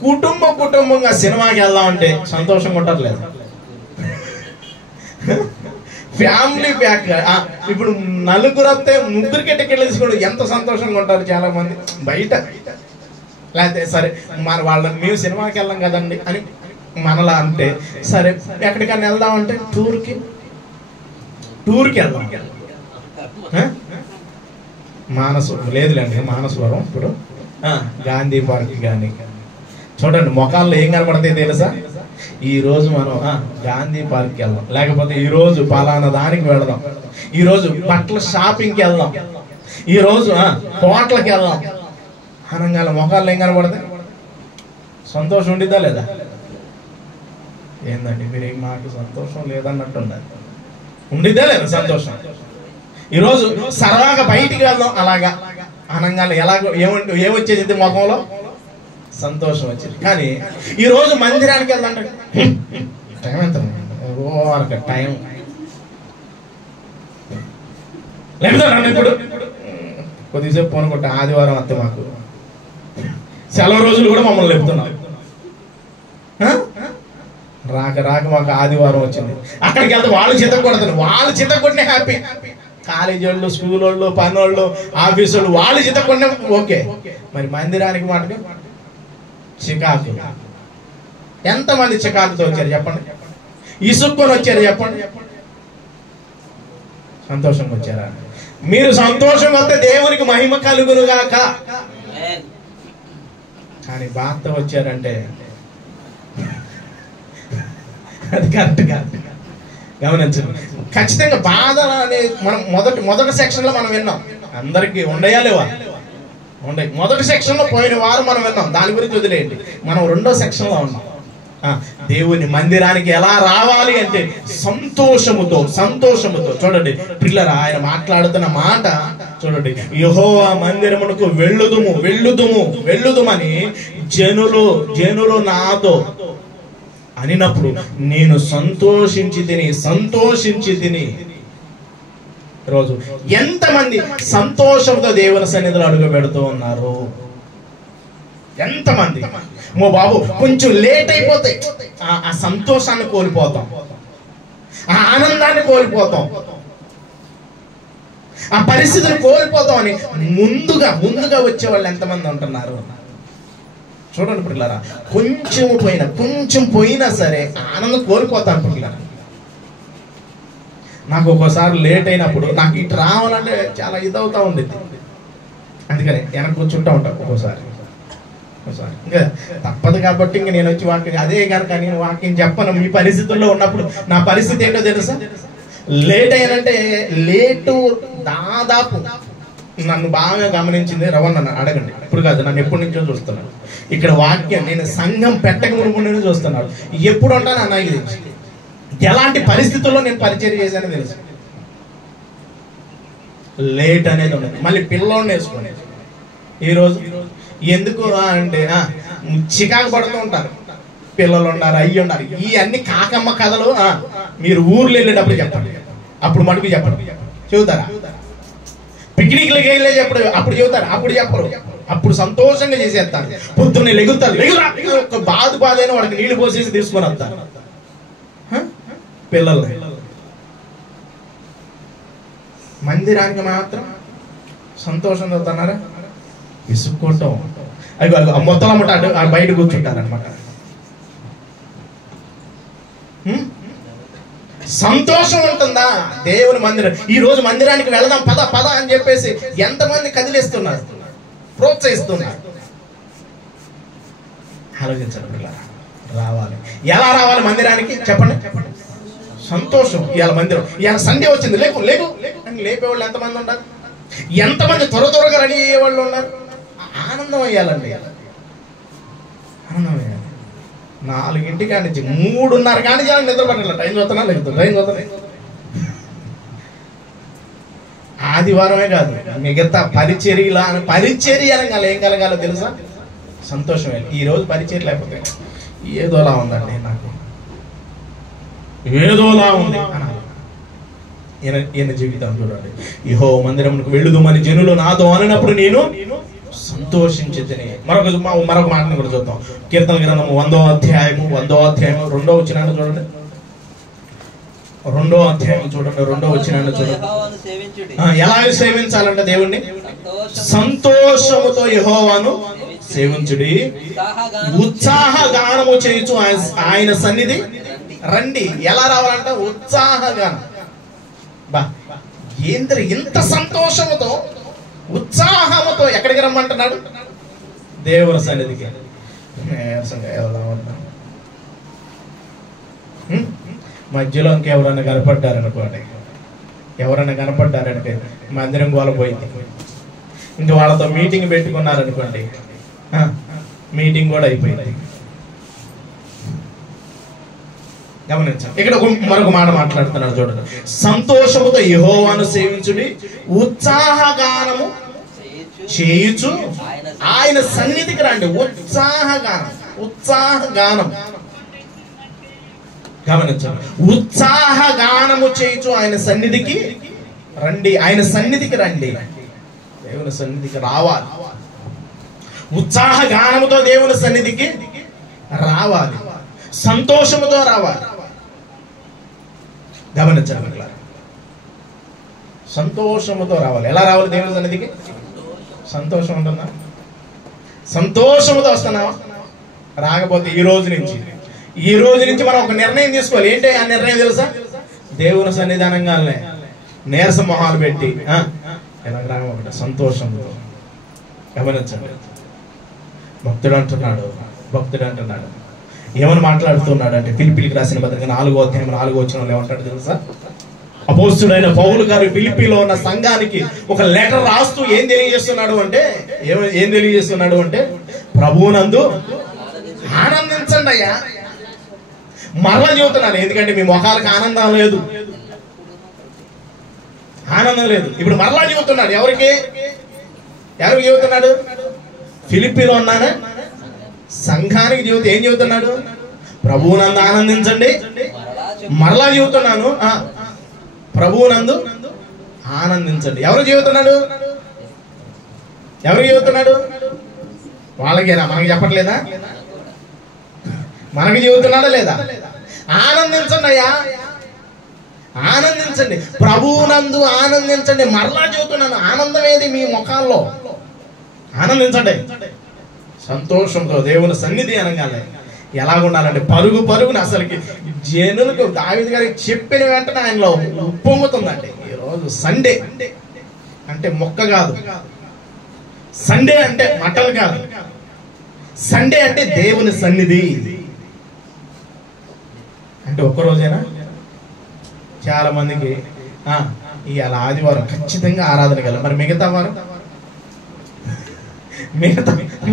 కుటుంబంగా సినిమాకి వెళ్దామంటే సంతోషంగా ఉంటారు. ఫ్యామిలీ ప్యాక్ ఇప్పుడు నలుగురు వస్తే ముగ్గురికి టికెట్లు తీసుకోండి, ఎంత సంతోషంగా ఉంటారు చాలా మంది. బయట లేకపోతే సరే మన వాళ్ళని మేము సినిమాకి వెళ్ళాం కదండి అని మనలా అంటే, సరే ఎక్కడికన్నా వెళ్దామంటే టూర్కి వెళ్దాం. లేదులేండి మానసవరం, ఇప్పుడు గాంధీ పార్క్ కానీ చూడండి ముఖాల్లో ఏం కనబడతాయి తెలుసా? ఈ రోజు మనం గాంధీ పార్క్కి వెళ్దాం, లేకపోతే ఈ రోజు పలానా దానికి వెళదాం, ఈ రోజు బట్టల షాపింగ్కి వెళ్దాం, ఈ రోజు హోటల్కి వెళ్దాం అనగాల ముఖాల్లో ఏం కనబడతాయి? సంతోషం ఉండిద్దా లేదా? ఏందండి మీరు మాకు సంతోషం లేదన్నట్టు ఉండిద్దా లేదా సంతోషం? ఈరోజు సరదాగా బయటికి వెళ్దాం అలాగా అనగాల ఎలాగో ఏమొచ్చేది ముఖంలో? సంతోషం వచ్చింది. కానీ ఈ రోజు మందిరానికి వెళ్దాం టైం ఎంత? టైం లేకపోతే ఇప్పుడు కొద్దిసేపు పోనుకుంటా, ఆదివారం అంతే మాకు సెలవు రోజులు కూడా మమ్మల్ని లేపుతున్నాం. రాక మాకు ఆదివారం వచ్చింది, అక్కడికి వెళ్తే వాళ్ళు చిత్తకొడతారు. వాళ్ళు చిత్తకొట్టిన హ్యాపీ. కాలేజీ వాళ్ళు, స్కూల్ వాళ్ళు, పని వాళ్ళు, ఆఫీసు వాళ్ళు వాళ్ళు చిత్తకొట్టిన ఓకే. మరి మందిరానికి మాటకి చికాకు. ఎంతమంది చికాకుతో వచ్చారు చెప్పండి? ఇసుక్కొని వచ్చారు చెప్పండి? సంతోషంగా వచ్చారా? మీరు సంతోషంగా వస్తే దేవునికి మహిమ కలుగునుగాక. కానీ బాధతో వచ్చారంటే అది కరెక్ట్ కాదు. గమనించండి, ఖచ్చితంగా బాధ అనే మనం మొదటి సెక్షన్ లో మనం విన్నాం. అందరికి ఉండయా లేవా? ఉండే. మొదటి సెక్షన్ లో పోయిన వారం మనం విన్నాం, దాని గురించి వదిలేయండి. మనం రెండో సెక్షన్ లో ఉన్నాం. దేవుని మందిరానికి ఎలా రావాలి అంటే సంతోషముతో. చూడండి పిల్లరా, ఆయన మాట్లాడుతున్న మాట చూడండి, యెహోవా మందిరమునకు వెళ్ళుదుమని జనులు నాతో అనినప్పుడు నేను సంతోషించి తిని. రోజు ఎంతమంది సంతోషంతో దేవుని సన్నిధిలో అడుగు పెడుతూ ఉన్నారు? ఎంతమంది? మో బాబు కొంచెం లేట్ అయిపోతే ఆ సంతోషాన్ని కోల్పోతాం, ఆ ఆనందాన్ని కోల్పోతాం, ఆ పరిస్థితిని కోల్పోతాం అని ముందుగా వచ్చే వాళ్ళు ఎంతమంది ఉంటున్నారు? చూడండి పిల్లరా, కొంచెం పోయినా సరే ఆనందం కోల్పోతాను పిల్లరా. నాకు ఒక్కోసారి లేట్ అయినప్పుడు నాకు ఇటు రావాలంటే చాలా ఇదవుతా ఉండేది, అందుకని వెనక్కి కూర్చుంటా ఉంటాను ఒక్కోసారి. ఇంకా తప్పదు కాబట్టి ఇంక నేను వచ్చి వాక్యం, అదే కనుక నేను వాక్యం చెప్పను. మీ పరిస్థితుల్లో ఉన్నప్పుడు నా పరిస్థితి ఏంటో తెలుసా? లేట్ అయినంటే లేటు దాదాపు నన్ను బాగా గమనించింది రవణ. నన్ను అడగండి, ఇప్పుడు కాదు, నన్ను ఎప్పటి నుంచో చూస్తున్నాను. ఇక్కడ వాక్యం నేను సంఘం పెట్టక మునుపు చూస్తున్నాడు. ఎప్పుడు ఉంటాను అన్న, ఇది ఎలాంటి పరిస్థితుల్లో నేను పరిచయం చేశానో తెలుసు. లేట్ అనేది ఉండదు. మళ్ళీ పిల్లోడిని వేసుకునేది. ఈరోజు ఎందుకు అంటే చికాకు పడుతూ ఉంటారు, పిల్లలు ఉన్నారు, అయ్యి ఉన్నారు. ఈ అన్ని కాకమ్మ కథలు మీరు ఊర్లో వెళ్ళేటప్పుడు చెప్పండి, అప్పుడు మటుకు చెప్పండి. చెబుతారా? పిక్నిక్లకి వెళ్ళే అప్పుడు చెబుతారు, అప్పుడు చెప్పరు. అప్పుడు సంతోషంగా చేసేస్తాను. పొద్దున్నే లెగుతారు, లెగురా ఒక బాధైన వాడికి నీళ్లు పోసేసి తీసుకొని వస్తాను. పిల్లలు మందిరానికి మాత్రం సంతోషం చదువుతున్నారా? విసుక్కోవటం. అవి మొత్తం అమ్మటాడు బయట కూర్చుంటారనమాట. సంతోషం ఉంటుందా? దేవుని మందిరం. ఈ రోజు మందిరానికి వెళదాం పద పద అని చెప్పేసి ఎంతమంది కదిలిస్తున్నారు, ప్రోత్సహిస్తున్నారు. ఆలోచించాలి పిల్లలు. రావాలి. ఎలా రావాలి మందిరానికి చెప్పండి? సంతోషం. ఇవాళ మందిరం, ఇవాళ సండే వచ్చింది, లేకు లేకు అని లేపేవాళ్ళు ఎంతమంది ఉన్నారు? ఎంతమంది త్వరగా రెడీ అయ్యేవాళ్ళు ఉన్నారు? ఆనందం అయ్యాలండి, ఆనందం అయ్యాలి. 4 కాడి నుంచి 3:30 కాడి నుంచి నిద్ర పట్టాలి. టైం చూస్తున్నా లేదు, టైం చూస్తున్నా. ఆదివారమే కాదు, మిగతా పరిచర్య అనగాలి ఏం కలగాలో తెలుసా? సంతోషమే. ఈ రోజు పరిచర్య లేకపోతే ఏదోలా ఉందండి, నాకు ఏదోలా ఉంది. ఈయన జీవితం చూడండి. యెహోవా మందిరమునకు వెళ్ళుదుమని జనులు నాతో అనినప్పుడు నేను సంతోషించితిని. మరొక మాటను కూడా చూద్దాం. కీర్తన గ్రంథము 1వ అధ్యాయము 2వ వచనాన్ని చూడండి. 2వ అధ్యాయం చూడండి, 2వ వచనాన్ని చూడండి. ఎలాగ సేవించాలంటే దేవుణ్ణి? సంతోషముతో యెహోవాను సేవించుడి, ఉత్సాహ గానము చేయుచు ఆయన సన్నిధి రండి. ఎలా రావాలంట? ఉత్సాహగానం. ఇంత సంతోషముతో ఉత్సాహముతో ఎక్కడికి రమ్మంటున్నాడు? దేవుని సన్నిధికి. మధ్యలో ఇంకెవరన్నా కనపడ్డారనుకోండి, మందిరం గోలపోయింది. ఇంక వాళ్ళతో మీటింగ్ పెట్టుకున్నారనుకోండి, మీటింగ్ కూడా అయిపోయింది. గమనించండి, ఇక్కడ మరొక మాట మాట్లాడుతున్నాడు చూడండి. సంతోషముతో యెహోవాను సేవించుడి, ఉత్సాహగానము చేయుచు ఆయన సన్నిధికి రండి. ఉత్సాహగానం. గమనించండి, ఉత్సాహగానము చేయుచు ఆయన సన్నిధికి రండి. ఆయన సన్నిధికి రండి, దేవుని సన్నిధికి రావాలి. ఉత్సాహగానముతో దేవుని సన్నిధికి రావాలి, సంతోషముతో రావాలి. గమనించండి, సంతోషముతో రావాలి. ఎలా రావాలి దేవుని సన్నిధికి? సంతోషం ఉంటుందా? సంతోషముతో వస్తున్నావా? రాకపోతే ఈ రోజు నుంచి మనం ఒక నిర్ణయం తీసుకోవాలి. ఏంటి ఆ నిర్ణయం తెలుసా? దేవుని సన్నిధానంగానే నీరస మొహాలు పెట్టి ఎలా రాగొకటి సంతోషంతో. గమనించండి, భక్తుడు అంటున్నాడు ఏమని మాట్లాడుతున్నాడు అంటే, ఫిలిప్పీలకు రాసిన పత్రిక 4వ అధ్యాయం 4వ వచనంలో ఏమంటాడు తెలుసా? అపోస్తలుడైన పౌలు గారు ఫిలిప్పీలో ఉన్న సంఘానికి ఒక లెటర్ రాస్తూ ఏం తెలియజేస్తున్నాడు అంటే ప్రభువునందు ఆనందించండి అయ్యా. మరలా చెబుతున్నాను, ఎందుకంటే మీ మొఖాలకు ఆనందం లేదు. ఇప్పుడు మరలా చెబుతున్నాడు. ఎవరికి చెబుతున్నాడు? ఫిలిప్పీలో ఉన్నానా సంఘానికి చెబుతూ ఏం చెబుతున్నాడు? ప్రభువునందు ఆనందించండి. మరలా చెబుతున్నాను, ప్రభువునందు ఆనందించండి. ఎవరు చెబుతున్నాడు? వాళ్ళకేనా? మనకి చెప్పట్లేదా? మనకి చెబుతున్నాడా లేదా? ఆనందించండి అయ్యా, ఆనందించండి, ప్రభువునందు ఆనందించండి. మరలా చెబుతున్నాను, ఆనందం ఏది మీ ముఖాల్లో? ఆనందించండి సంతోషంతో. దేవుని సన్నిధి అనగానే ఎలాగుండాలంటే పరుగున అసలుకి జనులకు దావీదు గారికి చెప్పిన వెంటనే ఆయనలో ఉప్పొంగుతుందండి. ఈరోజు సండే అంటే మొక్క కాదు, సండే అంటే మటలు కాదు, సండే అంటే దేవుని సన్నిధి. అంటే ఒక్కరోజేనా? చాలా మందికి ఇవాళ ఆదివారం ఖచ్చితంగా ఆరాధన కల, మరి మిగతా వారం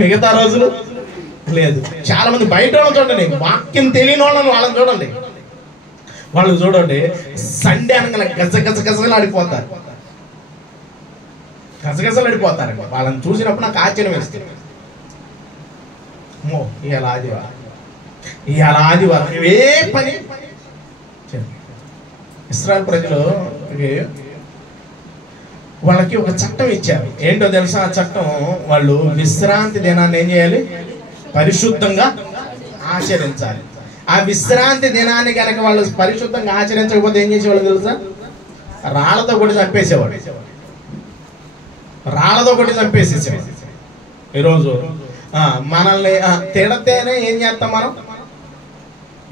మిగతా రోజులు లేదు. చాలా మంది బయట వాళ్ళని చూడండి, వాక్యం తెలియని వాళ్ళని చూడండి, వాళ్ళు చూడండి సండే అనగా గజగజలు ఆడిపోతారు. వాళ్ళని చూసినప్పుడు నాకు ఆశ్చర్యం వేస్తుంది. ఇవాళ ఆదివారం ఏ పని. ఇశ్రాయేలు ప్రజలు వాళ్ళకి ఒక చట్టం ఇచ్చారు. ఏంటో తెలుసా ఆ చట్టం? వాళ్ళు విశ్రాంతి దినాన్ని ఏం చేయాలి? పరిశుద్ధంగా ఆచరించాలి. ఆ విశ్రాంతి దినాన్ని కనుక వాళ్ళు పరిశుద్ధంగా ఆచరించకపోతే ఏం చేసేవాళ్ళు తెలుసా? రాళ్లతో కొట్టి చంపేసేవాడు. రాళ్లతో కొట్టి చంపేసేసేవాడు. ఈరోజు మనల్ని తిడితేనే ఏం చేస్తాం మనం?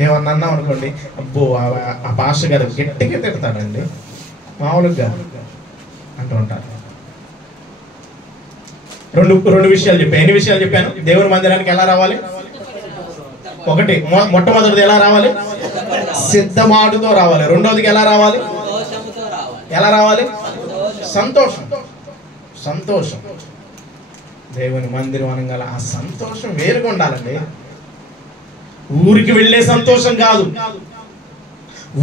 ఏమన్నా అన్నాం అనుకోండి, అబ్బో ఆ భాష గారు గట్టిగా తిడతాడండి, మామూలుగా అంటూ ఉంటారు. రెండు విషయాలు చెప్పాను. ఎన్ని విషయాలు చెప్పాను? దేవుని మందిరానికి ఎలా రావాలి? ఒకటి, మొట్టమొదటిది ఎలా రావాలి? సిద్ధమాటుతో రావాలి. రెండోదికి ఎలా రావాలి? ఎలా రావాలి? సంతోషం. సంతోషం. దేవుని మందిరం అనగాల ఆ సంతోషం వేరుగా ఉండాలండి. ఊరికి వెళ్ళే సంతోషం కాదు,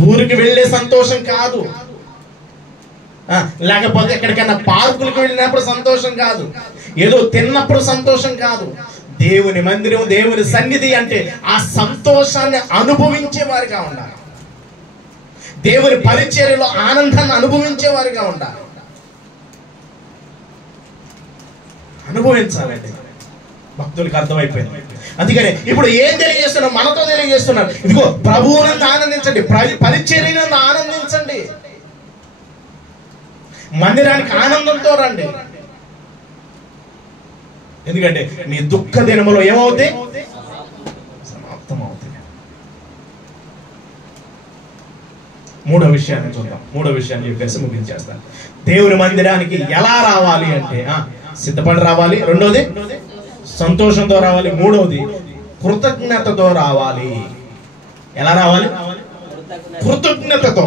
ఊరికి వెళ్ళే సంతోషం కాదు, లేకపోతే ఎక్కడికైనా పార్కులకు వెళ్ళినప్పుడు సంతోషం కాదు, ఏదో తిన్నప్పుడు సంతోషం కాదు. దేవుని మందిరం, దేవుని సన్నిధి అంటే ఆ సంతోషాన్ని అనుభవించే వారిగా ఉండాలి. దేవుని పరిచర్యలో ఆనందాన్ని అనుభవించే వారిగా ఉండాలి. అనుభవించాలండి. భక్తులకు అర్థమైపోయింది. అందుకని ఇప్పుడు ఏం తెలియజేస్తున్నారు? మనతో తెలియజేస్తున్నారు, ఇదిగో ప్రభువునందు ఆనందించండి, పరిచర్యనందు ఆనందించండి, మందిరానికి ఆనందంతో రండి. ఎందుకంటే మీ దుఃఖ దినములో ఏమవుతాయి? సమాప్తం అవుతుంది. మూడో విషయాన్ని చూద్దాం. మూడో విషయాన్ని చెప్పేసి ముగించేస్తాను. దేవుని మందిరానికి ఎలా రావాలి అంటే సిద్ధపడి రావాలి. రెండోది సంతోషంతో రావాలి. మూడవది కృతజ్ఞతతో రావాలి. ఎలా రావాలి? కృతజ్ఞతతో.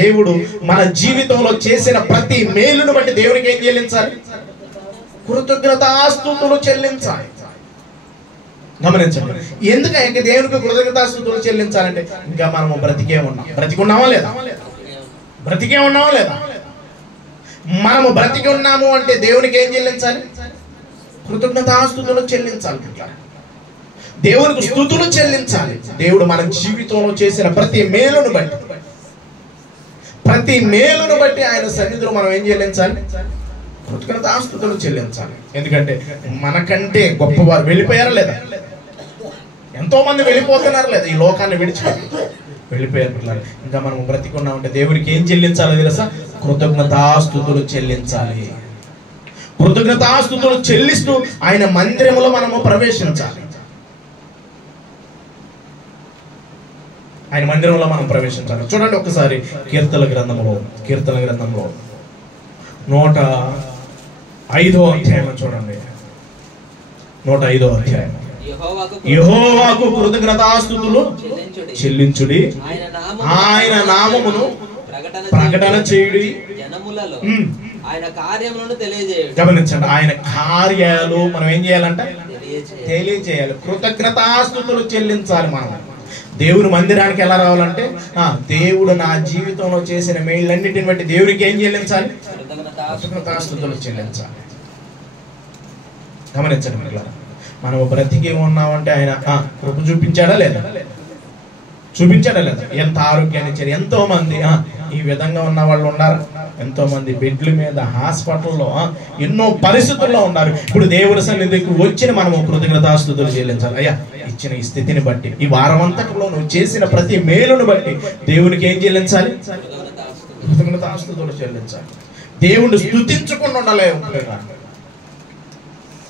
దేవుడు మన జీవితంలో చేసిన ప్రతి మేలును బట్టి దేవునికి ఏం చెల్లించాలి? కృతజ్ఞతాస్తుతులు చెల్లించాలి. గమనించండి. ఎందుకంటే దేవునికి కృతజ్ఞతాస్తుతులు చెల్లించాలంటే ఇంకా మనము బ్రతికే ఉన్నాం. బ్రతికున్నామా లేదా? బ్రతికే ఉన్నామా లేదా? మనము బ్రతికి ఉన్నాము అంటే దేవునికి ఏం చెల్లించాలి? కృతజ్ఞతాస్తుతులు చెల్లించాలి. దేవునికి స్తుతులు చెల్లించాలి. దేవుడు మన జీవితంలో చేసిన ప్రతి మేలును బట్టి ఆయన సన్నిధిలో మనం ఏం చెల్లించాలి? కృతజ్ఞతాస్తుతులు చెల్లించాలి. ఎందుకంటే మనకంటే గొప్పవారు వెళ్ళిపోయారా లేదా? ఎంతో మంది వెళ్ళిపోతున్నారు లేదా? ఈ లోకాన్ని విడిచిపెట్టి వెళ్ళిపోయారు. ఇంకా మనం బ్రతికున్నామంటే దేవుడికి ఏం చెల్లించాలో తెలుసా? కృతజ్ఞతాస్తుతులు చెల్లించాలి. కృతజ్ఞతాస్తుతులు చెల్లిస్తూ ఆయన మందిరములో మనము ప్రవేశించాలి. ఆయన మందిరంలో మనం ప్రవేశించాలి. చూడండి ఒకసారి కీర్తన గ్రంథంలో 105వ అధ్యాయం చూడండి. 105వ అధ్యాయం. యెహోవాకు కృతజ్ఞతాస్తుతులు చెల్లించుడి, ఆయన నామమును ప్రకటన చేయుడి, జనములలో ఆయన కార్యములను తెలియజేయండి. గమనించండి, ఆయన కార్యాలు మనం ఏం చేయాలంట? తెలియజేయాలి. కృతజ్ఞతాస్తుతులు చెల్లించాలి. మనం దేవుని మందిరానికి ఎలా రావాలంటే దేవుడు నా జీవితంలో చేసిన మేళ్ళన్నిటిని బట్టి దేవుడికి ఏం చెల్లించాలి? కృతజ్ఞతాస్తుతులు చెల్లించాలి. గమనించండి మిత్రులారా, మనము బ్రతికి ఉన్నామంటే ఆయన కృప చూపించాడా లేదా? చూపించాడా లేదా? ఎంత ఆరోగ్యాన్ని ఇచ్చారు. ఎంతో మంది ఈ విధంగా ఉన్న వాళ్ళు ఉన్నారు. ఎంతో మంది బెడ్ల మీద, హాస్పిటల్లో, ఎన్నో పరిస్థితుల్లో ఉన్నారు. ఇప్పుడు దేవుడి సన్నిధికి వచ్చిన మనము కృతజ్ఞతాస్తుతులు చెల్లించాలి. అయ్యా, ఇచ్చిన ఈ స్థితిని బట్టి, ఈ వారం అంతట్లో నువ్వు చేసిన ప్రతి మేలును బట్టి దేవునికి ఏం చెల్లించాలి? కృతజ్ఞతాస్తుతులు చెల్లించాలి. దేవుణ్ణి స్తుతించకుండా ఉండలేము.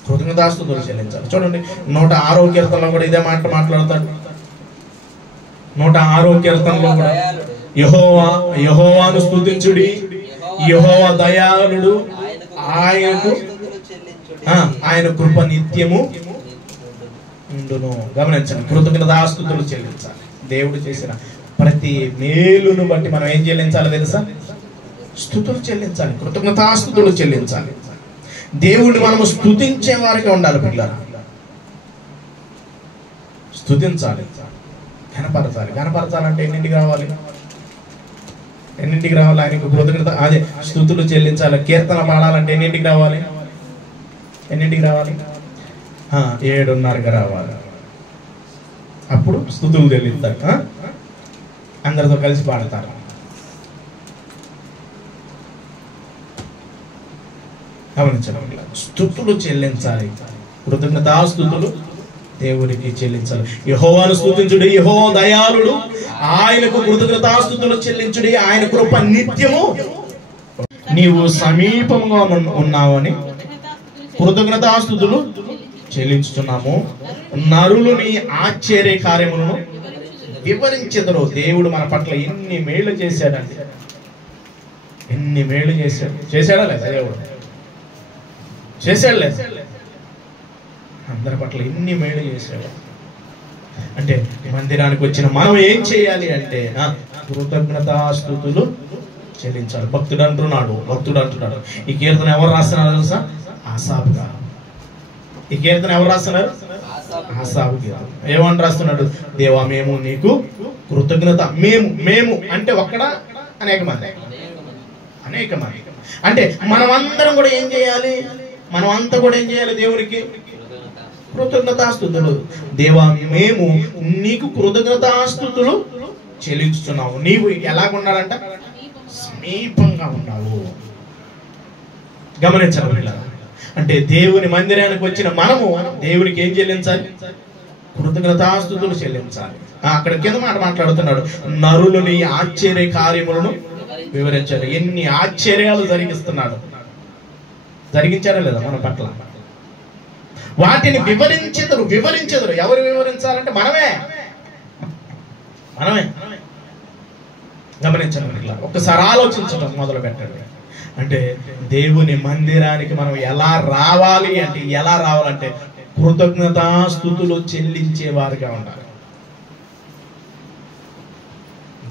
కృతజ్ఞతాస్తుతులు చెల్లించాలి. చూడండి 106వ కీర్తనలో కూడా ఇదే మాట మాట్లాడతాడు. 106వ కీర్తనలో కూడా యెహోవాను స్తుతించుడి, యెహోవా దయాళుడు, ఆయన కృప నిత్యము ఉండును. గమనించండి, కృతజ్ఞతాస్తుతులు చెల్లించాలి. దేవుడు చేసిన ప్రతి మేలును బట్టి మనం ఏం చెల్లించాలి తెలుసా? స్తుతులు చెల్లించాలి, కృతజ్ఞతాస్తుతులు చెల్లించాలి. దేవుడిని మనము స్తుతించే వారికి ఉండాలి. పిల్లలు స్తుతించాలి, కనపరచాలంటే ఎన్నింటికి రావాలి? ఆయనకు కృతజ్ఞత, అదే స్తుతులు చెల్లించాలి. కీర్తన పాడాలంటే ఎన్నింటికి రావాలి? 7:30కి రావాలి. అప్పుడు స్తుతులు చెల్లిస్తారు. అందరితో కలిసి పాడతారు. గమనించండి, స్తుతులు చెల్లించాలి, కృతజ్ఞతాస్తుతులు దేవునికి చెల్లించాలి. యెహోవాను స్తుతించుడి, యెహోవా దయాళుడు, ఆయనకు కృతజ్ఞతాస్తుతులు చెల్లించుడి, ఆయన కృప నిత్యము. నీవు సమీపంగా ఉన్నావని కృతజ్ఞతాస్తుతులు చెల్లించుతున్నాము. నరులు నీ ఆశ్చర్య కార్యములను వివరించెదరు. దేవుడు మన పట్ల ఎన్ని మేళ్లు చేశాడండి, ఎన్ని మేళ్లు చేశాడు. చేశాడా లేదా? దేవుడు చేశాడు లేదా? అందరి పట్ల ఎన్ని మేళ్లు చేశాడు. అంటే మందిరానికి వచ్చిన మనం ఏం చేయాలి అంటే కృతజ్ఞతాస్తుతులు చెల్లించాలి. భక్తుడు అంటున్నాడు. ఈ కీర్తన ఎవరు రాస్తున్నారు తెలుసా? ఆసాపు గారు. ఈ కీర్తన ఎవరు రాస్తున్నారు? ఆసాపు గారు. ఏమని రాస్తున్నాడు? దేవా మేము నీకు కృతజ్ఞత. మేము అంటే ఒక్కడ అనేక మంది. అంటే మనమందరం కూడా ఏం చేయాలి? మనమంతా కూడా ఏం చేయాలి? దేవునికి కృతజ్ఞతాస్తుతులు. దేవా మేము నీకు కృతజ్ఞతాస్తుతులు చెల్లించుతున్నావు. నీవు ఎలాగున్నాడంట? సమీపంగా ఉన్నావు. గమనించాలి. అంటే దేవుని మందిరానికి వచ్చిన మనము దేవునికి ఏం చెల్లించాలి? కృతజ్ఞతాస్తుతులు చెల్లించాలి. అక్కడ కింద మాట మాట్లాడుతున్నాడు, నరులు నీ ఆశ్చర్య కార్యములను వివరించాలి. ఎన్ని ఆశ్చర్యాలు జరిగించారా లేదా మన పట్ల? వాటిని వివరించెదరు. ఎవరు వివరించాలంటే మనమే. గమనించండి, ఒక్కసారి ఆలోచించడం మొదలు పెట్టండి. అంటే దేవుని మందిరానికి మనం ఎలా రావాలంటే కృతజ్ఞతాస్తుతులు చెల్లించేవారుగా ఉండాలి.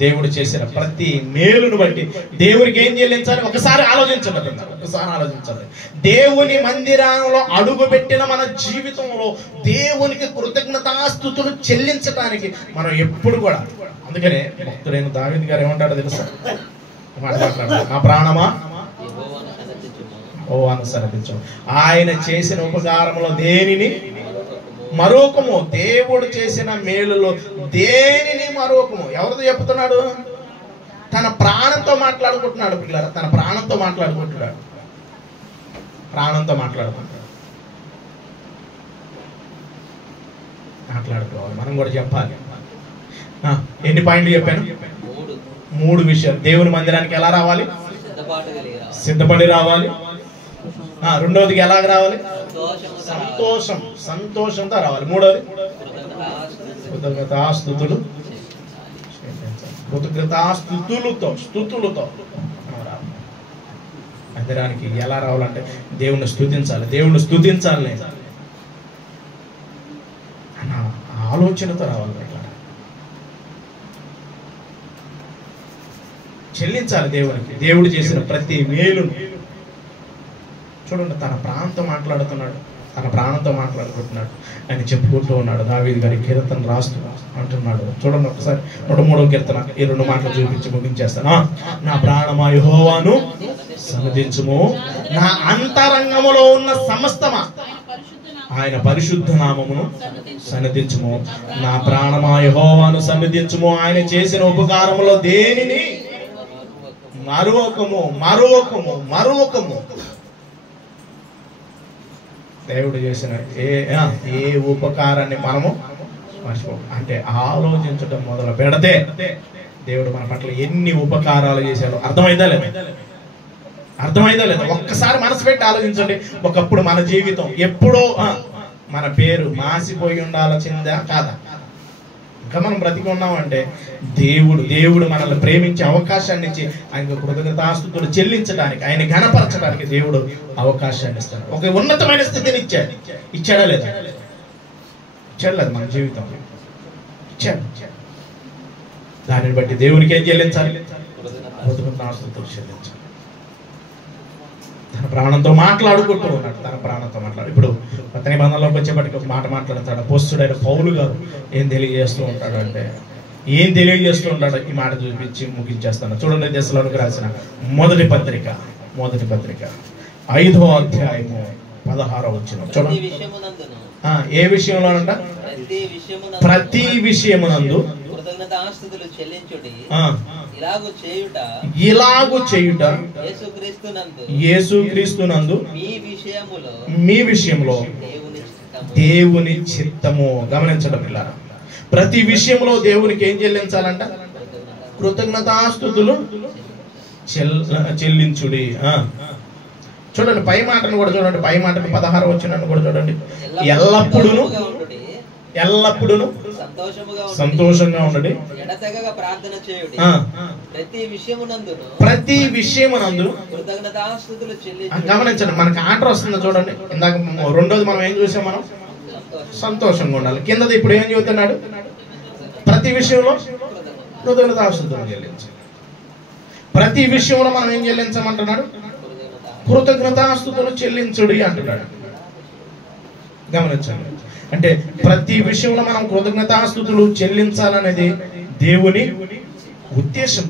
దేవుడు చేసిన ప్రతి మేలును బట్టి దేవునికి ఏం చెల్లించాలి? ఒకసారి ఆలోచించాలి. దేవుని మందిరంలో అడుగు పెట్టిన మన జీవితంలో దేవునికి కృతజ్ఞతాస్తుతులు చెల్లించడానికి మనం ఎప్పుడు కూడా, అందుకనే భక్తుడైన దావీదు గారు ఏమంటాడో తెలుసా? నా ప్రాణమా యెహోవాను సన్నిధించు. ఆయన చేసిన ఉపకారంలో దేనిని మరొకము, దేవుడు చేసిన మేలులో దేనిని మరొకము. ఎవరితో చెప్తున్నాడు? తన ప్రాణంతో మాట్లాడుకుంటున్నాడు పిల్లలు. ప్రాణంతో మాట్లాడుకుంటున్నాడు. మాట్లాడుకోవాలి. మనం కూడా చెప్పాలి. ఎన్ని పాయింట్లు చెప్పాను? 3 విషయాలు. దేవుని మందిరానికి ఎలా రావాలి? సిద్ధపడి రావాలి. రెండవదికి ఎలాగ రావాలి? సంతోషంతో రావాలి. మూడవది స్తుతులతో మందిరానికి ఎలా రావాలంటే దేవుణ్ణి స్తుతించాలి అన్న ఆలోచనతో రావాలి. చెల్లించాలి దేవునికి. దేవుడు చేసిన ప్రతి మేలును చూడండి. తన ప్రాణంతో మాట్లాడుకుంటున్నాడు. ఆయన చెప్పుకుంటూ ఉన్నాడు. దావీదు గారి కీర్తన రాస్తూ అంటున్నాడు. చూడండి ఒకసారి 103వ కీర్తన, ఈ 2 మాటలు చూపించి ముగించేస్తాను. నా ప్రాణమా యెహోవాను సన్నిధించుము, నా అంతరంగములో ఉన్న సమస్తమా ఆయన పరిశుద్ధ నామమును సన్నిధించుము. నా ప్రాణమా యెహోవాను సన్నిధించుము, ఆయన చేసిన ఉపకారములో దేనిని మరొకము. దేవుడు చేసిన ఏ ఉపకారాన్ని మనము మర్చిపో. అంటే ఆలోచించడం మొదలు పెడితే దేవుడు మన పట్ల ఎన్ని ఉపకారాలు చేశాడో అర్థమైందా లేదా? ఒక్కసారి మనసు పెట్టి ఆలోచించండి. ఒకప్పుడు మన జీవితం ఎప్పుడో మన పేరు మాసిపోయి ఉండాల్సిందా కాదా? ఇంకా మనం బ్రతికి ఉన్నామంటే దేవుడు మనల్ని ప్రేమించే అవకాశాన్ని ఇచ్చి ఆయన కృతజ్ఞతాస్తుతులు చెల్లించడానికి, ఆయన ఘనపరచడానికి దేవుడు అవకాశాన్ని ఇస్తాడు. ఒక ఉన్నతమైన స్థితిని ఇచ్చాడా లేదా? ఇచ్చాడు లేదు మన జీవితం ఇచ్చాడు. దానిని బట్టి దేవునికి ఏం చెల్లించాలి? కృతజ్ఞతాస్తుతులు చెల్లించాలి. తన ప్రాణంతో మాట్లాడుకుంటూ ఉన్నాడు. ఇప్పుడు కొత్త నిబంధనలోకి వచ్చేప్పటికి ఒక మాట మాట్లాడతాడు. అపోస్తలుడైన పౌలు గారు ఏం తెలియజేస్తూ ఉంటాడు ఈ మాట చూపించి ముగించేస్తాను. చూడండి, దశలోనికి రాసిన మొదటి పత్రిక 5వ అధ్యాయము 16వ వచనం చూడండి. ఏ విషయంలోనంట? ప్రతి విషయమునందు కృతజ్ఞతాస్తుతులు చెల్లించుడి. ఇలాగు చేయుట యేసుక్రీస్తునందు మీ విషయంలో దేవుని చిత్తము. గమనించడం ఇలా ప్రతి విషయంలో దేవునికి ఏం చెల్లించాలంట? కృతజ్ఞతాస్తుతులు చెల్లించుడి. చూడండి పై మాటను కూడా చూడండి. పై మాటను 16 వచనాన్ని కూడా చూడండి. ఎల్లప్పుడూను సంతోషంగా ఉండండి. ప్రార్థన చేయుడి. ప్రతి విషయమునందు గమనించండి. మనకి ఆర్డర్ వస్తుందో చూడండి. ఇందాక రెండోది మనం ఏం చూసాం? మనం సంతోషంగా ఉండాలి. కిందది ఇప్పుడు ఏం చెబుతున్నాడు? ప్రతి విషయంలో కృతజ్ఞతాస్తుతులు చెల్లించాలి. ప్రతి విషయంలో మనం ఏం చెల్లించమంటున్నాడు? కృతజ్ఞతాస్తుతులు చెల్లించుడి అంటున్నాడు. గమనించండి. అంటే ప్రతి విషయంలో మనం కృతజ్ఞతాస్తుతులు చెల్లించాలనేది దేవుని ఉద్దేశం.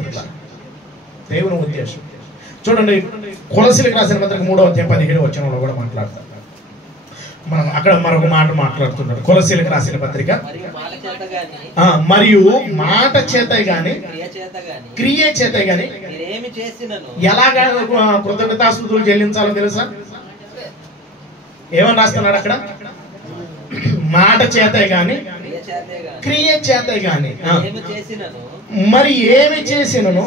దేవుని ఉద్దేశం. చూడండి కొలసీలకు రాసిన పత్రిక 3వ అధ్యాయం 17వ వచనంలో కూడా మాట్లాడతాం. మనం అక్కడ మరొక మాట మాట్లాడుతున్నాడు. కొలసీలకు రాసిన పత్రిక మరియు మాట చేత గాని క్రియ చేత గాని ఎలాగా కృతజ్ఞతాస్తుతులు చెల్లించాలో తెలుసా? ఏమని రాస్తున్నాడు అక్కడ? మాట చేత గాని క్రియ చేత గాని మరి ఏమి చేసినను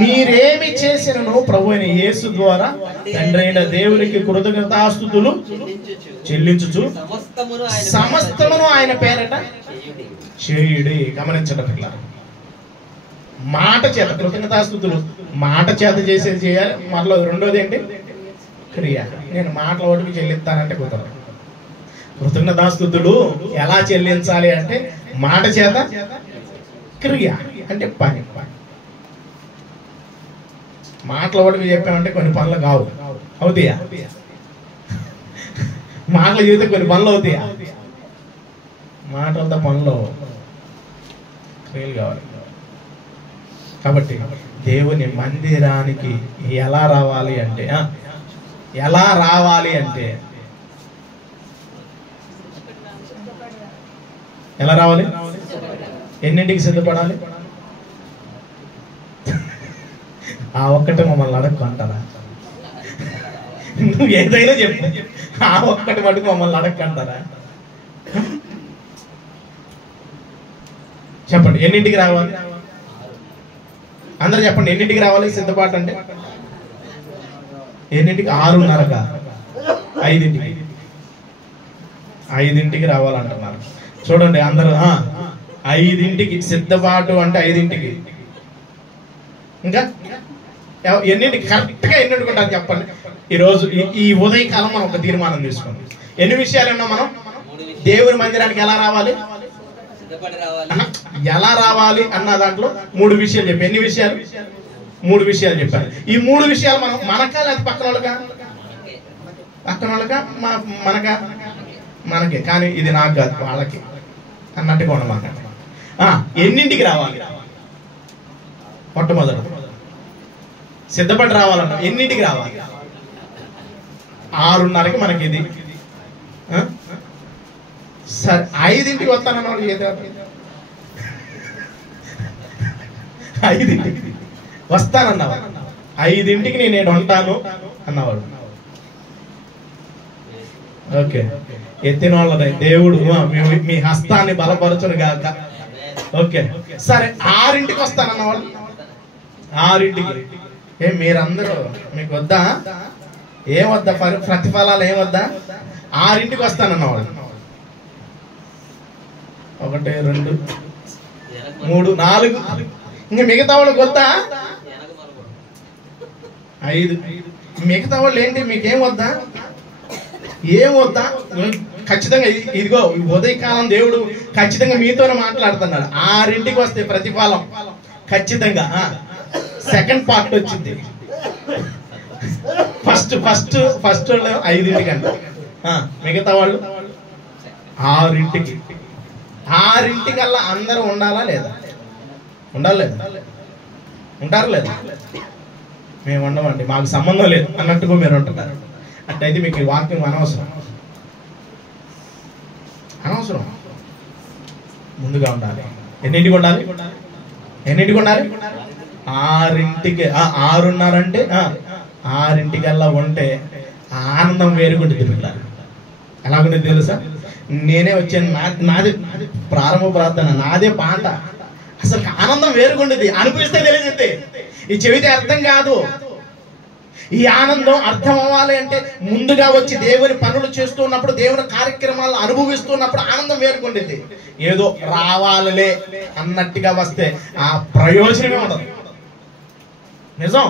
మీరేమి చేసినను ప్రభు అయిన యేసు ద్వారా తండ్రి అయిన దేవునికి కృతజ్ఞతాస్తుతులు చెల్లించుచు సమస్తమును ఆయన పేరట చేయుడి. గమనించడం ఇట్లా మాట చేత కృతజ్ఞతాస్తుతులు మాట చేత చేసేది చేయాలి. మరలో రెండోది ఏంటి? క్రియ. నేను మాటల ఒకటికి చెల్లిస్తానంటే కుదరదు. కృతజ్ఞతాస్తుతులు ఎలా చెల్లించాలి అంటే మాట చేత, క్రియ అంటే పని. మాటల ఒకటికి చెప్పామంటే కొన్ని పనులు కావు. అవుతాయా? మాటలు చెబితే కొన్ని పనులు అవుతాయా? మాటలతో పనులు క్రియలు కావాలి. కాబట్టి దేవుని మందిరానికి ఎలా రావాలి అంటే ఎలా రావాలి? ఎన్నింటికి సిద్ధపడాలి? ఆ ఒక్కటి మమ్మల్ని అడగంటారా? నువ్వు ఏదైనా చెప్పు, ఆ ఒక్కటి మటుకు మమ్మల్ని అడగంటారా? చెప్పండి, ఎన్నింటికి రావాలి? అందరూ చెప్పండి, ఎన్నింటికి రావాలి సిద్ధపాటు అంటే? ఎన్నింటికి? 6:30కా? 5ంటికి రావాలంటున్నారు. చూడండి అందరూ 5ంటికి సిద్ధపాటు అంటే 5ంటికి. ఇంకా ఎన్నింటికి? కరెక్ట్గా ఎన్నింటికి ఉంటారు చెప్పండి. ఈరోజు ఈ ఉదయకాలం మనం ఒక తీర్మానం తీసుకోండి. ఎన్ని విషయాలు ఉన్నా మనం దేవుని మందిరానికి ఎలా రావాలి అన్న దాంట్లో 3 విషయాలు చెప్పి. ఎన్ని విషయాలు? 3 విషయాలు చెప్పారు. ఈ 3 విషయాలు మనం మనకా లేదా పక్కన వాళ్ళకా మనకే. కానీ ఇది నాకు కాదు వాళ్ళకి అన్నట్టుగా ఉండమాట. ఎన్నింటికి రావాలి? మొట్టమొదటి సిద్ధపడి రావాలన్నా ఎన్నింటికి రావాలి? 6:30కి మనకి ఇది. సరే 5ంటికి వస్తానన్నవాడు ఏదో 5ంటికి వస్తానన్నవాడు. 5ంటికి నేను ఉంటాను అన్నవాడు. ఓకే, ఎత్తిన వాళ్ళని దేవుడు మీ హస్తాన్ని బలపరచును గాక. ఓకే, సరే 6ంటికి వస్తానన్నవాడు. 6ంటికి మీరందరూ మీకు వద్దా? ఏమొద్దా? ప్రతిఫలాలు ఏమొద్దా? 6ంటికి వస్తానన్నవాడు. 1, 2, 3, 4 ఇంకా మిగతా వాళ్ళకి వద్దా? 5. మిగతా వాళ్ళు ఏంటి? మీకేం వద్దా? ఖచ్చితంగా ఇదిగో ఉదయకాలం దేవుడు ఖచ్చితంగా మీతోనే మాట్లాడుతున్నాడు. 6ంటికి వస్తే ప్రతిఫలం ఖచ్చితంగా. సెకండ్ పార్ట్ వచ్చింది. ఫస్ట్ 5ంటికంట. మిగతా వాళ్ళు 6ంటికి. 6ంటికల్లా అందరూ ఉండాలా లేదా? ఉండాలి లేదా? ఉంటారు లేదా? మేము ఉండమండి, మాకు సంబంధం లేదు అన్నట్టుగా మీరు ఉంటున్నారు. అట్లయితే మీకు ఈ వాక్యం అనవసరం. ముందుగా ఉండాలి. ఎన్నింటికి ఉండాలి? 6ంటికి. 6:30 అంటే 6ంటికల్లా ఉంటే ఆనందం వేరుగుంటుంది పిల్లలు. ఎలాగుంటుంది తెలుసా? నేనే వచ్చాను, నాదే ప్రారంభ ప్రార్థన, నాదే పాట. అసలు ఆనందం వేరుగుండేది. అనిపిస్తే తెలిసింది, ఈ చెవితే అర్థం కాదు. ఈ ఆనందం అర్థం అవ్వాలి అంటే ముందుగా వచ్చి దేవుని పనులు చేస్తున్నప్పుడు, దేవుని కార్యక్రమాలను అనుభవిస్తున్నప్పుడు ఆనందం వేరుకుండేది. ఏదో రావాలలే అన్నట్టుగా వస్తే ఆ ప్రయోజనమే ఉండదు. నిజం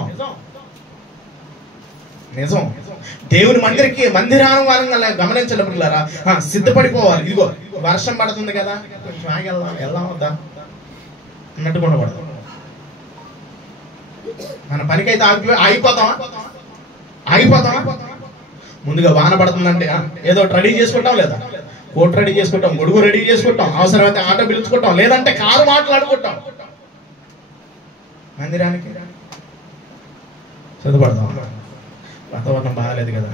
నిజం. దేవుని మందిరానువారంగా గమనించినప్పుడులారా సిద్ధపడిపోవాలి. ఇదిగో వర్షం పడుతుంది కదా, కొంచెం ఆగి వెళ్దాం వద్దా అన్నట్టుగా ఉండకూడదు. మన పనికైతే ఆగిపోతామా? ముందుగా వాన పడుతుందంటే ఏదో రెడీ చేసుకుంటాం, లేదా కోట్ రెడీ చేసుకుంటాం, గొడుగు రెడీ చేసుకుంటాం, అవసరమైతే ఆటో పిలుచుకుంటాం, లేదంటే కారు మాట్లాడుకుంటాం. మందిరానికి సిద్ధపడతాం. వాతావరణం బాగాలేదు కదా,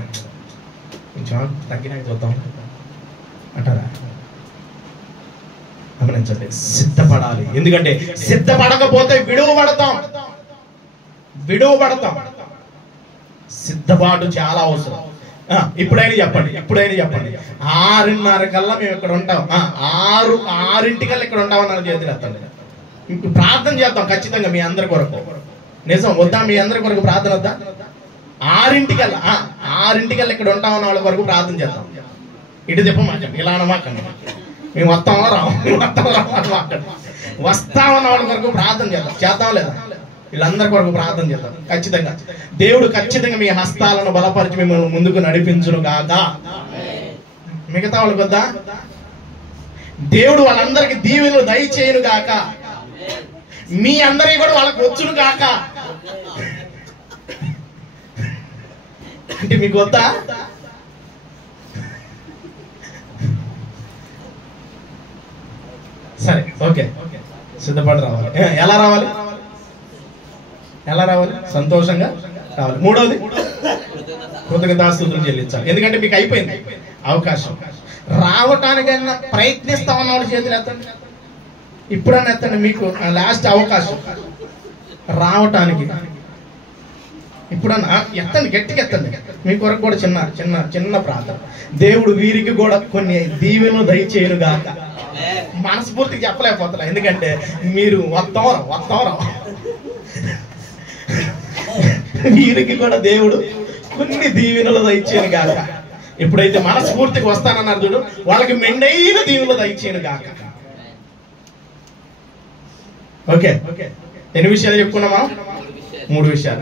కొంచెం తగ్గినాక చూద్దాం అంటారా? గమనించండి, సిద్ధపడాలి. ఎందుకంటే సిద్ధపడకపోతే విడువబడతాం. సిద్ధపాటు చాలా అవసరం. ఇప్పుడైనా చెప్పండి 6:30 కల్లా మేము ఇక్కడ ఉంటాం, 6:00కల్లా ఇక్కడ ఉంటామని చేతులు ఎత్తండి. ఇప్పుడు ప్రార్థన చేద్దాం ఖచ్చితంగా మీ అందరి కొరకు. నిజం వద్దా? మీ అందరి కొరకు ప్రార్థన వద్దా? 6:00కల్లా ఇక్కడ ఉంటామన్న వాళ్ళ కొరకు ప్రార్థన చేద్దాం. ఇటు చెప్పమాకండి, ఇలా అనమాకండి. మేము వస్తామో రాము అనమాకండి. వస్తామన్న వాళ్ళ కొరకు ప్రార్థన చేద్దాం లేదా? వీళ్ళందరి కొరకు ప్రార్థన చేద్దాం ఖచ్చితంగా. దేవుడు ఖచ్చితంగా మీ హస్తాలను బలపరిచి మిమ్మల్ని ముందుకు నడిపించును గాక. మిగతా వాళ్ళకి వద్దా? దేవుడు వాళ్ళందరికి దీవెనలు దయచేయును గాక. మీ అందరికి కూడా వాళ్ళకి వచ్చును గాక. అంటే మీకు వద్దా? సరే, ఓకే, సిద్ధపడి రావాలి. ఎలా రావాలి? సంతోషంగా రావాలి. 3వది కృతజ్ఞతాస్తుతులు చెల్లించాలి. ఎందుకంటే మీకు అయిపోయింది అవకాశం. రావటానికైనా ప్రయత్నిస్తా ఉన్నవాళ్ళు చేతులు ఎత్తండి. ఇప్పుడన్నా ఎత్తండి, మీకు లాస్ట్ అవకాశం రావటానికి. ఇప్పుడన్నా ఎత్తండి, గట్టిగా ఎత్తండి. మీ కొరకు కూడా చిన్న ప్రార్థన. దేవుడు వీరికి కూడా కొన్ని దీవెనలు దయచేయును గాక. మనస్ఫూర్తిగా చెప్పలేకపోతున్నా, ఎందుకంటే మీరు వస్తాం వీరికి కూడా దేవుడు కొన్ని దీవెనలు దయచేయును గాక. ఎప్పుడైతే మనస్ఫూర్తిగా వస్తానన్నారు చూడు, వాళ్ళకి మెండైన దీవెనలు దయచేయును గాక. ఓకే, ఎన్ని విషయాలు చెప్పుకున్నామా? 3 విషయాలు.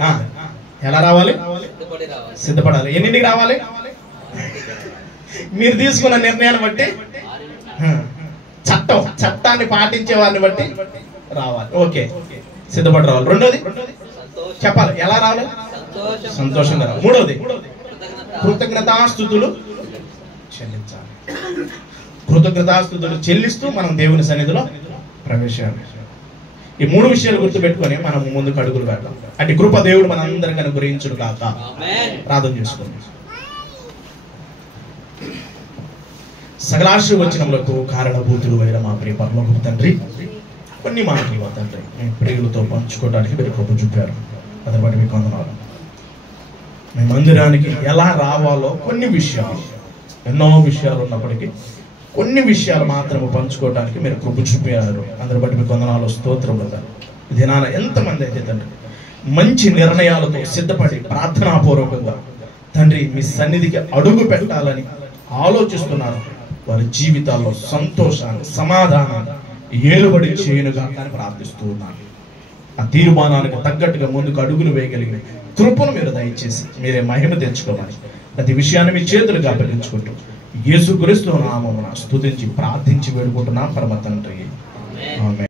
ఎలా రావాలి? సిద్ధపడాలి. ఎన్నింటికి రావాలి? మీరు తీసుకున్న నిర్ణయాన్ని బట్టి, చట్టాన్ని పాటించే వారిని బట్టి రావాలి. ఓకే, సిద్ధపడి రావాలి. 2వది చెప్పాలి. ఎలా రావాలి? సంతోషంగా రావాలి. 3వది కృతజ్ఞతాస్తుతులు చెల్లించాలి. కృతజ్ఞతాస్తుతులు చెల్లిస్తూ మనం దేవుని సన్నిధిలో ప్రవేశించాలి. ఈ 3 విషయాలు గుర్తుపెట్టుకొని మనం ముందుకు అడుగులు పెట్టాం. అంటే కృప దేవుడు మనందరికీ అనుగ్రహించును గాక. ప్రార్థన చేసుకోండి. సకలాశీర్వచనములకు కారణభూతులు అయిన మా ప్రియ పరలోకపు తండ్రి, కొన్ని మాటలు తండ్రి మీ ప్రియులతో పంచుకోవడానికి మీరు కృప చూపారు. అదే బట్టి మీకు వందనాలు. మీ మందిరానికి ఎలా రావాలో కొన్ని విషయాలు, ఎన్నో విషయాలు ఉన్నప్పటికీ కొన్ని విషయాలు మాత్రమే పంచుకోవడానికి మీరు కృప చూపారు. అందరి బట్టి మీకు వందనాలు, స్తోత్రములు. ఇది నాన్న ఎంతమంది అయితే తండ్రి మంచి నిర్ణయాలతో సిద్ధపడి ప్రార్థనాపూర్వకంగా తండ్రి మీ సన్నిధికి అడుగు పెట్టాలని ఆలోచిస్తున్నారు, వారి జీవితాల్లో సంతోషాన్ని, సమాధానాన్ని ఏలుబడి చేయనుగా కానీ ప్రార్థిస్తూ ఉన్నాను. ఆ తీర్మానానికి తగ్గట్టుగా ముందుకు అడుగులు వేయగలిగిన కృపను మీరు దయచేసి మీరే మహిమ తెచ్చుకోవాలి. ప్రతి విషయాన్ని మీ చేతులుగా అప్పగించుకుంటూ యేసుక్రీస్తు నామమున స్తుతించి ప్రార్థించి వేడుకుంటున్నాం పరమ తండ్రి. ఆమేన్.